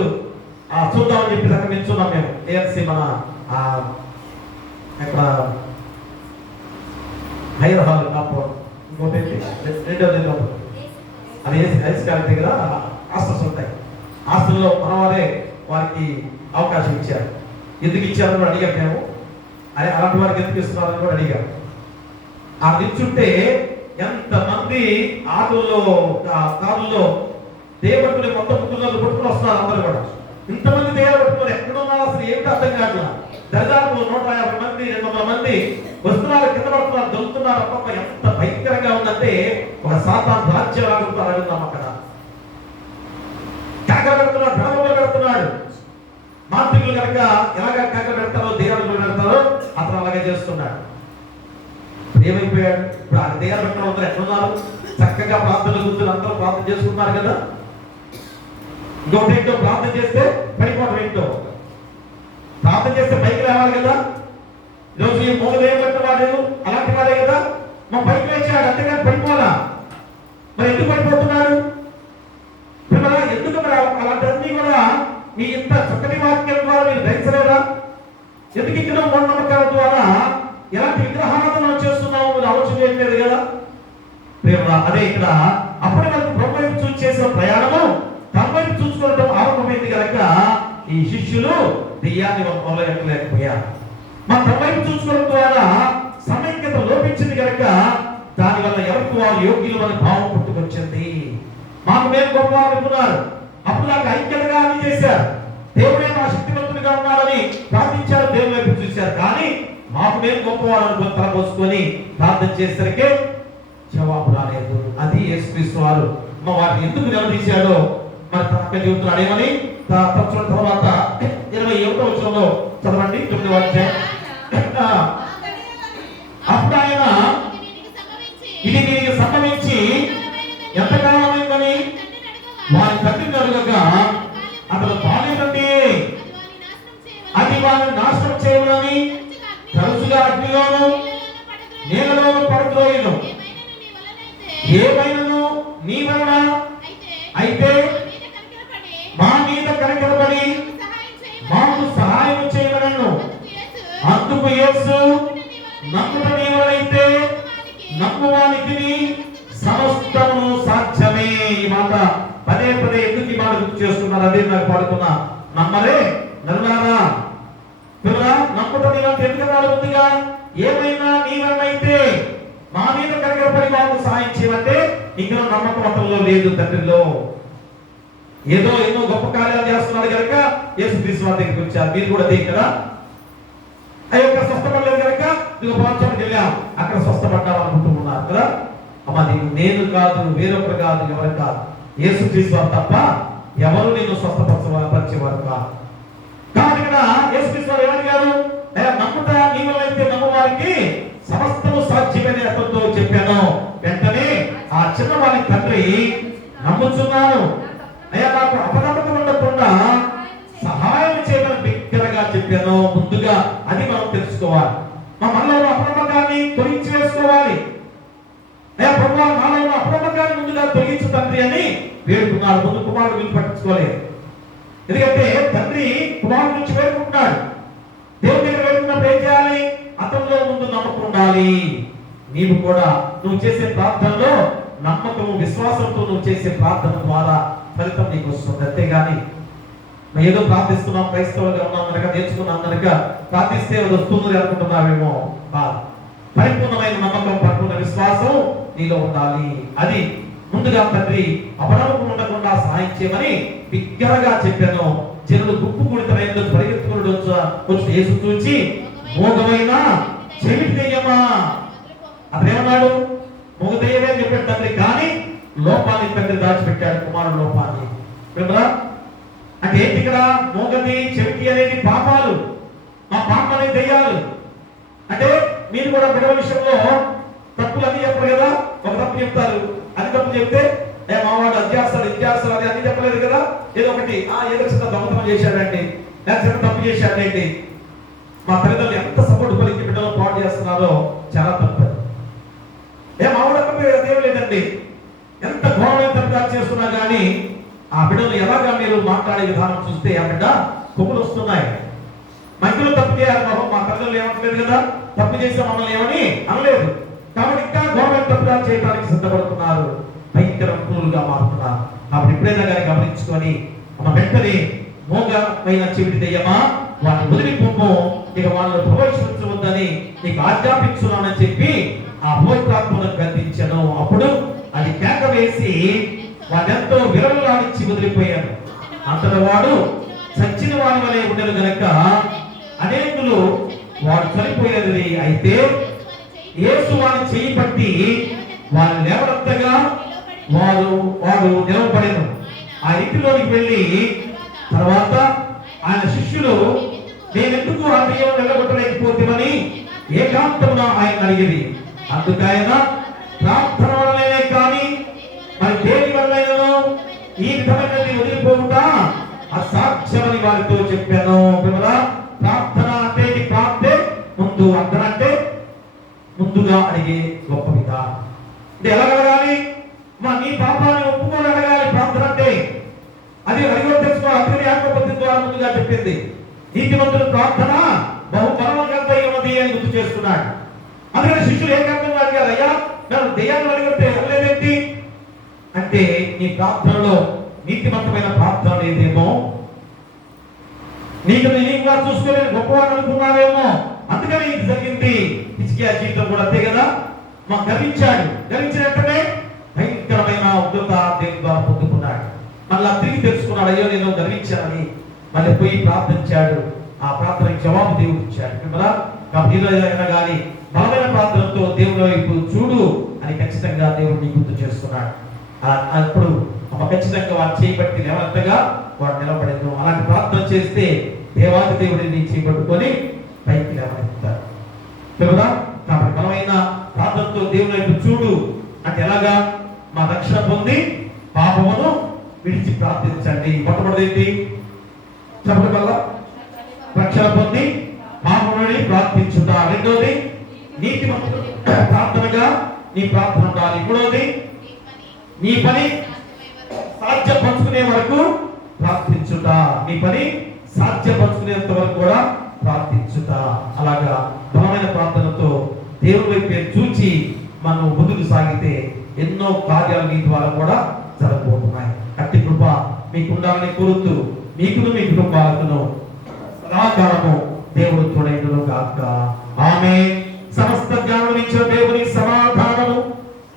చూద్దామని చెప్పి అక్కడ నిల్చున్నాం మేము. ఏఎంసీ మన అక్కడ హైదరాబాద్ కాకపోవడం ఇంకోటి రెండోది అది ఐస్ కాలేజ్ దగ్గర హాస్టల్స్ ఉంటాయి. హాస్టల్లో మనవారే వారికి అవకాశం ఇచ్చారు. ఎందుకు ఇచ్చారని కూడా అడిగాం మేము. అదే అలాంటి వారికి ఎందుకు ఇస్తున్నారని కూడా అడిగాం. ఆ నిల్చుంటే ఎంతమంది ఆటోల్లో కారుల్లో దేవతని మొత్తం పుట్టుకుని వస్తున్నారు. అందరూ కూడా ఇంతమంది దేవాలు పట్టుకుని ఎక్కడున్నారు అసలు ఏమిటి అర్థం కాదు. దాదాపు 150 మంది 200 మంది వస్తున్నారు, కింద పడుతున్నారు, దొరుకుతున్నారు. అప్ప ఎంత భయంకరంగా ఉందంటే ఒక సాతాను రాజ్యం అడుగుతాం. అక్కడ కాకర పెడుతున్నాడు, డ్రామాలు పెడుతున్నాడు. మాంత్రికులు కనుక ఎలాగ కాకర పెడతారో దేవాలు పెడతారో అతను అలాగే చేస్తున్నాడు. ఏమైపోయాడు? ఇప్పుడు ఆ దేవాలు పెట్టిన అందరూ ఎక్కడున్నారు? చక్కగా ప్రార్థనలు కూర్చొని అందరూ ప్రార్థన చేసుకున్నారు కదా. ఇంకోటేంటో ప్రార్థన చేస్తే పడిపోవడం ఏంటో, ప్రార్థన చేస్తే పైకి రావాలి కదా. ఈరోజు ఈ మూగ దెయ్యం పట్టిన వాడు అలాంటి వాడే కదా. మా పైకి లేచాడు, అంతేగాని పడిపోవాలా? మరి ఎందుకు పడిపోతున్నాడు? ఎందుకు మరి అలాంటివన్నీ కూడా మీ ఇంత చక్కటి వాక్యం ద్వారా మీరు గ్రహించలేరా? ఎందుకు ఇక్కడ మూఢనమ్మకాల ద్వారా ఎలాంటి విగ్రహారాధన చేస్తున్నాము మీరు ఆలోచన చేయట్లేదు కదా. అదే ఇక్కడ అప్పటి వరకు ప్రభు వైపు చూసి చేసిన ప్రయాణము తమ వైపు చూసుకోవడం ఆరంభమైంది కనుక ఈ శిష్యులు దెయ్యాన్ని మొదలెట్టలేకపోయారు. మన తమ వైపు చూసుకోవడం ద్వారా సమైక్యత లోపించింది కనుక దానివల్ల ఎవరికి వారు యోగ్యులు అనే భావం పుట్టుకొచ్చింది. మాకు మేము గొప్పవారు అనుకున్నారు. అప్పుడు నాకు ఐక్యతగా అన్ని చేశారు. దేవుడే మా శక్తివంతుడిగా ఉన్నారని ప్రార్థించారు, దేవుని వైపు చూశారు. కానీ మాకు మేము గొప్పవారు అనుకుని తలపోసుకొని ప్రార్థన చేసరికి జవాబు రాలేదు. అది యేసుక్రీస్తు వారు వాటిని ఎందుకు నిలదీశాడో మరి తనక చెబుతున్నాడు. ఏమని? తర్వాత 21వ వచనంలో చదవండి. 9వ అధ్యాయం. అప్పుడు ఆయన ఇది దీనికి సంభవించి ఎంతకాలమైందని వారి తండ్రిని అడగగా అతను బాలేదండి, అది వారిని నాశనం చేయమని తరచుగా అగ్నిలోను నీళ్ళలోను పడద్రోయను. ఏమైనను నీ వలన అయితే మా మీద కనికరపడి మాకు సహాయం చేయమనను. అందుకు యేసు నమ్ముట నీ వలనైతే నమ్మువానికి సమస్తము సాధ్యమే. ఈ మాట పదే పదే ఎందుకు ఈ మాట గుర్తు చేస్తున్నారు? అదే నాకు పాడుతున్నా. నమ్మరే నరులారా, నమ్ముట నీ వలన ఎందుకు రాడుతుందిగా. ఏమైనా నీ వలనైతే మా మీద కనికరపడి మాకు సహాయం చేయమంటే ఇంకా నమ్మకం అతనిలో లేదు, తండ్రిలో. ఏదో ఎన్నో గొప్ప కార్యాలు చేస్తున్నాడు కనుక యేసుక్రీస్తు వారి దగ్గరికి వచ్చారు. మీరు కూడా అదే కదా. ఆ యొక్క స్వస్థపడలేదు కనుక నువ్వు పాఠశాలకు వెళ్ళాం, అక్కడ స్వస్థపడ్డావు అనుకుంటున్నారు కదా. అమ్మ నేను కాదు, వేరొకరు కాదు, ఎవరు కాదు, యేసుక్రీస్తు వారు తప్ప ఎవరు నేను స్వస్థపరిచేవారు కాదు. కాబట్టి ఇక్కడ యేసుక్రీస్తు వారు ఏమడిగారు? నమ్ముట నీ వల్ల అయితే నమ్మవారికి సమస్తము సాధ్యమని అతనితో చెప్పాను. వెంటనే ఆ చిన్నవాడి తండ్రి నమ్ముచున్నాను, అయ్యా నాకు అపనమ్మకం ఉండకుండా సహాయం చేయమని బిగ్గరగా చెప్పాను. ముందుగా అది మనం తెలుసుకోవాలి. మనలో అపనమ్మకాన్ని తొలగించి వేసుకోవాలి. అయ్యా ప్రభువా నాలో అపనమ్మకాన్ని ముందుగా తొలగించు తండ్రి అని వేడుకున్నాడు. ముందు కుమారుడు వీళ్ళు పట్టించుకోలేదు. ఎందుకంటే తండ్రి కుమారుడు నుంచి వేడుకుంటున్నాడు. దేవుని దగ్గర వేడుకున్నప్పుడు ఏం చేయాలి? అతనిలో ముందు నమ్మకం ఉండాలి. నీవు కూడా నువ్వు చేసే ప్రార్థనలో నమ్మకం విశ్వాసంతో నువ్వు చేసే ప్రార్థన ద్వారా ఫలితం నీకు వస్తుంది. అంతేగాని ఏదో ప్రార్థిస్తున్నాం, క్రైస్తవులుగా ఉన్నాం కనుక, నేర్చుకున్నాం కనుక ప్రార్థిస్తే అది వస్తుంది అనుకుంటున్నావేమో. కాదు. పరిపూర్ణమైన నమ్మకం, పరిపూర్ణ విశ్వాసం నీలో ఉండాలి. అది ముందుగా తండ్రి అపనమ్మకం ఉండకుండా సహాయం చేయమని బిగ్గరగా చెప్పాను. జనులు గుంపు కూడితమైందో పరిగెత్తుకుని వచ్చి యేసు చూచి మోగమైన చెవిటి దెయ్యమా, అతనేమన్నాడు? మోగ దెయ్యమే అని చెప్పాడు తండ్రి. కానీ లోపాన్ని తండ్రి దాచిపెట్టాడు, కుమారుడు లోపాన్ని. అంటే ఏంటి ఇక్కడ? మోగది చెవిటి అనేది పాపాలు, మా పాపం అనేది దెయ్యాలు. అంటే మీరు కూడా బిడ్డల విషయంలో తప్పులు అన్ని చెప్పరు కదా. ఒక తప్పు చెప్తారు, అది తప్పు చెప్తే మావాడు అది చేస్తాడు, ఇది చేస్తాడు, అది అన్ని చెప్పలేదు కదా. ఏదో ఒకటి ఏదో చిన్న దొంగతనం చేశాడండి, లేకపోతే చిన్న తప్పు చేశాడండి. మా తల్లిదండ్రులు ఎంత సపోర్ట్ పలికి బిడ్డలో పాటు చేస్తున్నారో చాలా తప్పు. మావాడు అదేం లేదండి. ఎంత ఘోరమైన తప్పు చేస్తున్నా కానీ ఆ బిడ్డలు ఎలాగా మీరు మాట్లాడే విధానం చూస్తే ఆ బిడ్డ కొమ్ములు వస్తున్నాయి. మంచిలో తప్పు చేయాలి. మా తల్లిదండ్రులు ఏమనలేదు కదా, తప్పు చేస్తే మమ్మల్ని ఏమని అనలేదు. కాబట్టి ఇంకా ఘోరమైన తప్పుదాలు చేయడానికి సిద్ధపడుతున్నారు, భయంకర క్రూరులుగా మారుతున్నారు. కాబట్టి ఎప్పుడైనా కానీ గమనించుకొని మన వెంటనే మోగమైన చెవిటి దెయ్యమా వాటిని వదిలిపోము, ఇక వాళ్ళని ప్రవేశించవద్దని నీకు ఆజ్ఞాపించున్నానని చెప్పి ఆ పవిత్రాత్మను గద్దించను. అప్పుడు అది కేక వేసి వాడెంతో విరవలాడించి వదిలిపోయాడు. అంతటి వాడు చచ్చిన వాడి వలె ఉండరు గనక అనేకులు వాడు చనిపోయేది. అయితే యేసు వాడిని చేయి పట్టి వారిని లేవనెత్తగా వాడు నిలవబడెను. ఆ ఇంటిలోనికి వెళ్ళి తర్వాత ఆయన శిష్యులు నేనెందుకు ఆ దెయ్యం వెళ్ళగొట్టలేకపోతేమని ఏకాంతంగా ఆయన అడిగేది. అందుకైన ప్రార్థన వల్లనే కానీ మరి దేని వల్లైనను ఈ విధమైనది వదిలిపోకుండా అసాధ్యమని వారితో చెప్పాను. ప్రార్థన అంటే ప్రార్థే ముందు, అర్థన అంటే ముందుగా అడిగే గొప్ప విధానం. అంటే ఎలా అడగాలి? నీ పాపాన్ని ఒప్పుకొని అడగాలి. ప్రార్థన అంటే అది అడిగో తెలుసుకో. అతని ఆత్మపత్తి ద్వారా ముందుగా చెప్పింది. నీతిమంతుల ప్రార్థన బహు బలవంతమైనది అని గుర్తు చేస్తున్నాడు. అందుకని శిష్యులు ఏకాంతంగా అడిగారు, అయ్యా నన్ను దెయ్యాన్ని అడిగితే వెళ్ళలేదేంటి అంటే నీ ప్రార్థనలో నీతిమంతమైన ప్రార్థన లేదేమో, నీకు నీకుగా చూసుకోలేని గొప్పవాడు అనుకున్నావేమో, అందుకని ఇది జరిగింది. హిజ్కియా జీవితం కూడా అంతే కదా. గర్వించాడు. గర్వించిన వెంటనే భయంకరమైన ఉగ్రత దేవుని ద్వారా పొందుకున్నాడు. మళ్ళా తిరిగి తెలుసుకున్నాడు, అయ్యో నేను గర్వించానని. మళ్ళీ పోయి ప్రార్థించాడు. ఆ ప్రార్థనకి జవాబు దేవుడు ఇచ్చాడు. కాబట్టి కానీ బలమైన ప్రార్థనతో దేవుని వైపు చూడు అని ఖచ్చితంగా దేవుడు నీకు గుర్తు చేస్తున్నాడు. అప్పుడు ఖచ్చితంగా వాడు చేయబట్టి లేవంతగా వాడు నిలబడేది. అలాంటి ప్రార్థన చేస్తే దేవాది దేవుడిని చేపట్టుకొని పైకి లేవనెత్తాడు కదా. కాబట్టి బలమైన ప్రార్థనతో దేవుని వైపు చూడు అంటే ఎలాగా? మా రక్షణ పొంది పాపమును విడిచి ప్రార్థించండి. మొట్టమొదటి చెప్పడం వల్ల రక్షణ పొంది పాపముని ప్రార్థించుట. రెండోది నీతి ప్రార్థనగా నీ ప్రార్థన ఉండాలి. మూడోది నీ పని సాధ్యపరుచుకునే వరకు ప్రార్థించుట. నీ పని సాధ్యపరుచుకునేంత వరకు కూడా ప్రార్థించుట. అలాగా బలమైన ప్రార్థనతో దేవుని వైపు చూచి మనం ముందుకు సాగితే ఎన్నో కార్యాలు నీ ద్వారా కూడా జరగబోతున్నాయి. అట్టి కృప మీకు ఉండాలని కోరుతూ మీకును మీ కుటుంబాలకును సదాకాలము దేవుడు తోడైనను గాక. ఆమేన్. సమస్త జ్ఞానం ఇచ్చిన దేవుని సమాధానము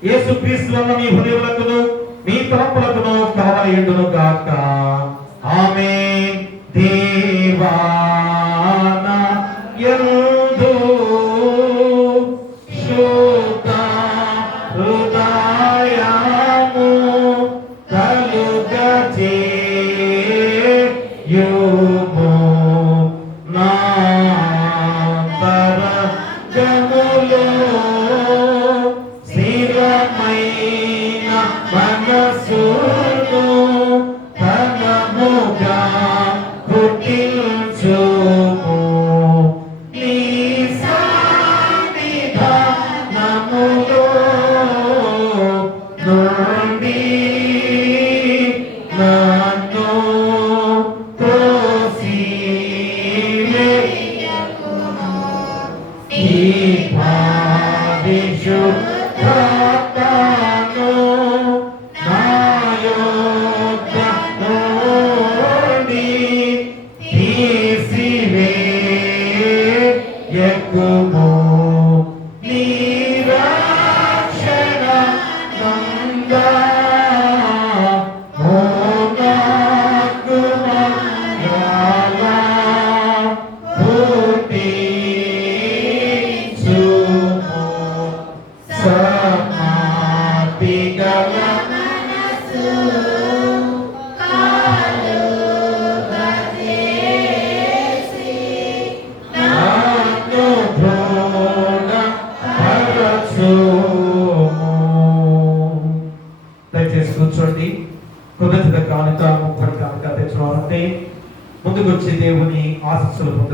యేసుక్రీస్తు వలన మీ హృదయములకును మీ తలంపులకును కలవరయుండును గాక. ఆమేన్. దేవాన యందు శుద్ధ హృదయము కలుగజేయుము నాంతరంగములో స్థిరమైన మనసును నన్ను త్రోసివేయకుము. ఈ పరిశుద్ధాత్మను నా యొద్ద నుండి తీసివేయకుము. నీ రక్షణ నందా నాకు మంగళ పుట్టించుము. సమాధి గల మనసు కలుగజేసి నన్ను దృఢపరచుము. దయచేసి కూర్చోండి. కృతజ్ఞత కానుక ముప్పటి కానుక తెచ్చుకోవాలంటే ముందుకు వచ్చి దేవుని ఆశీస్సులు పొందుకు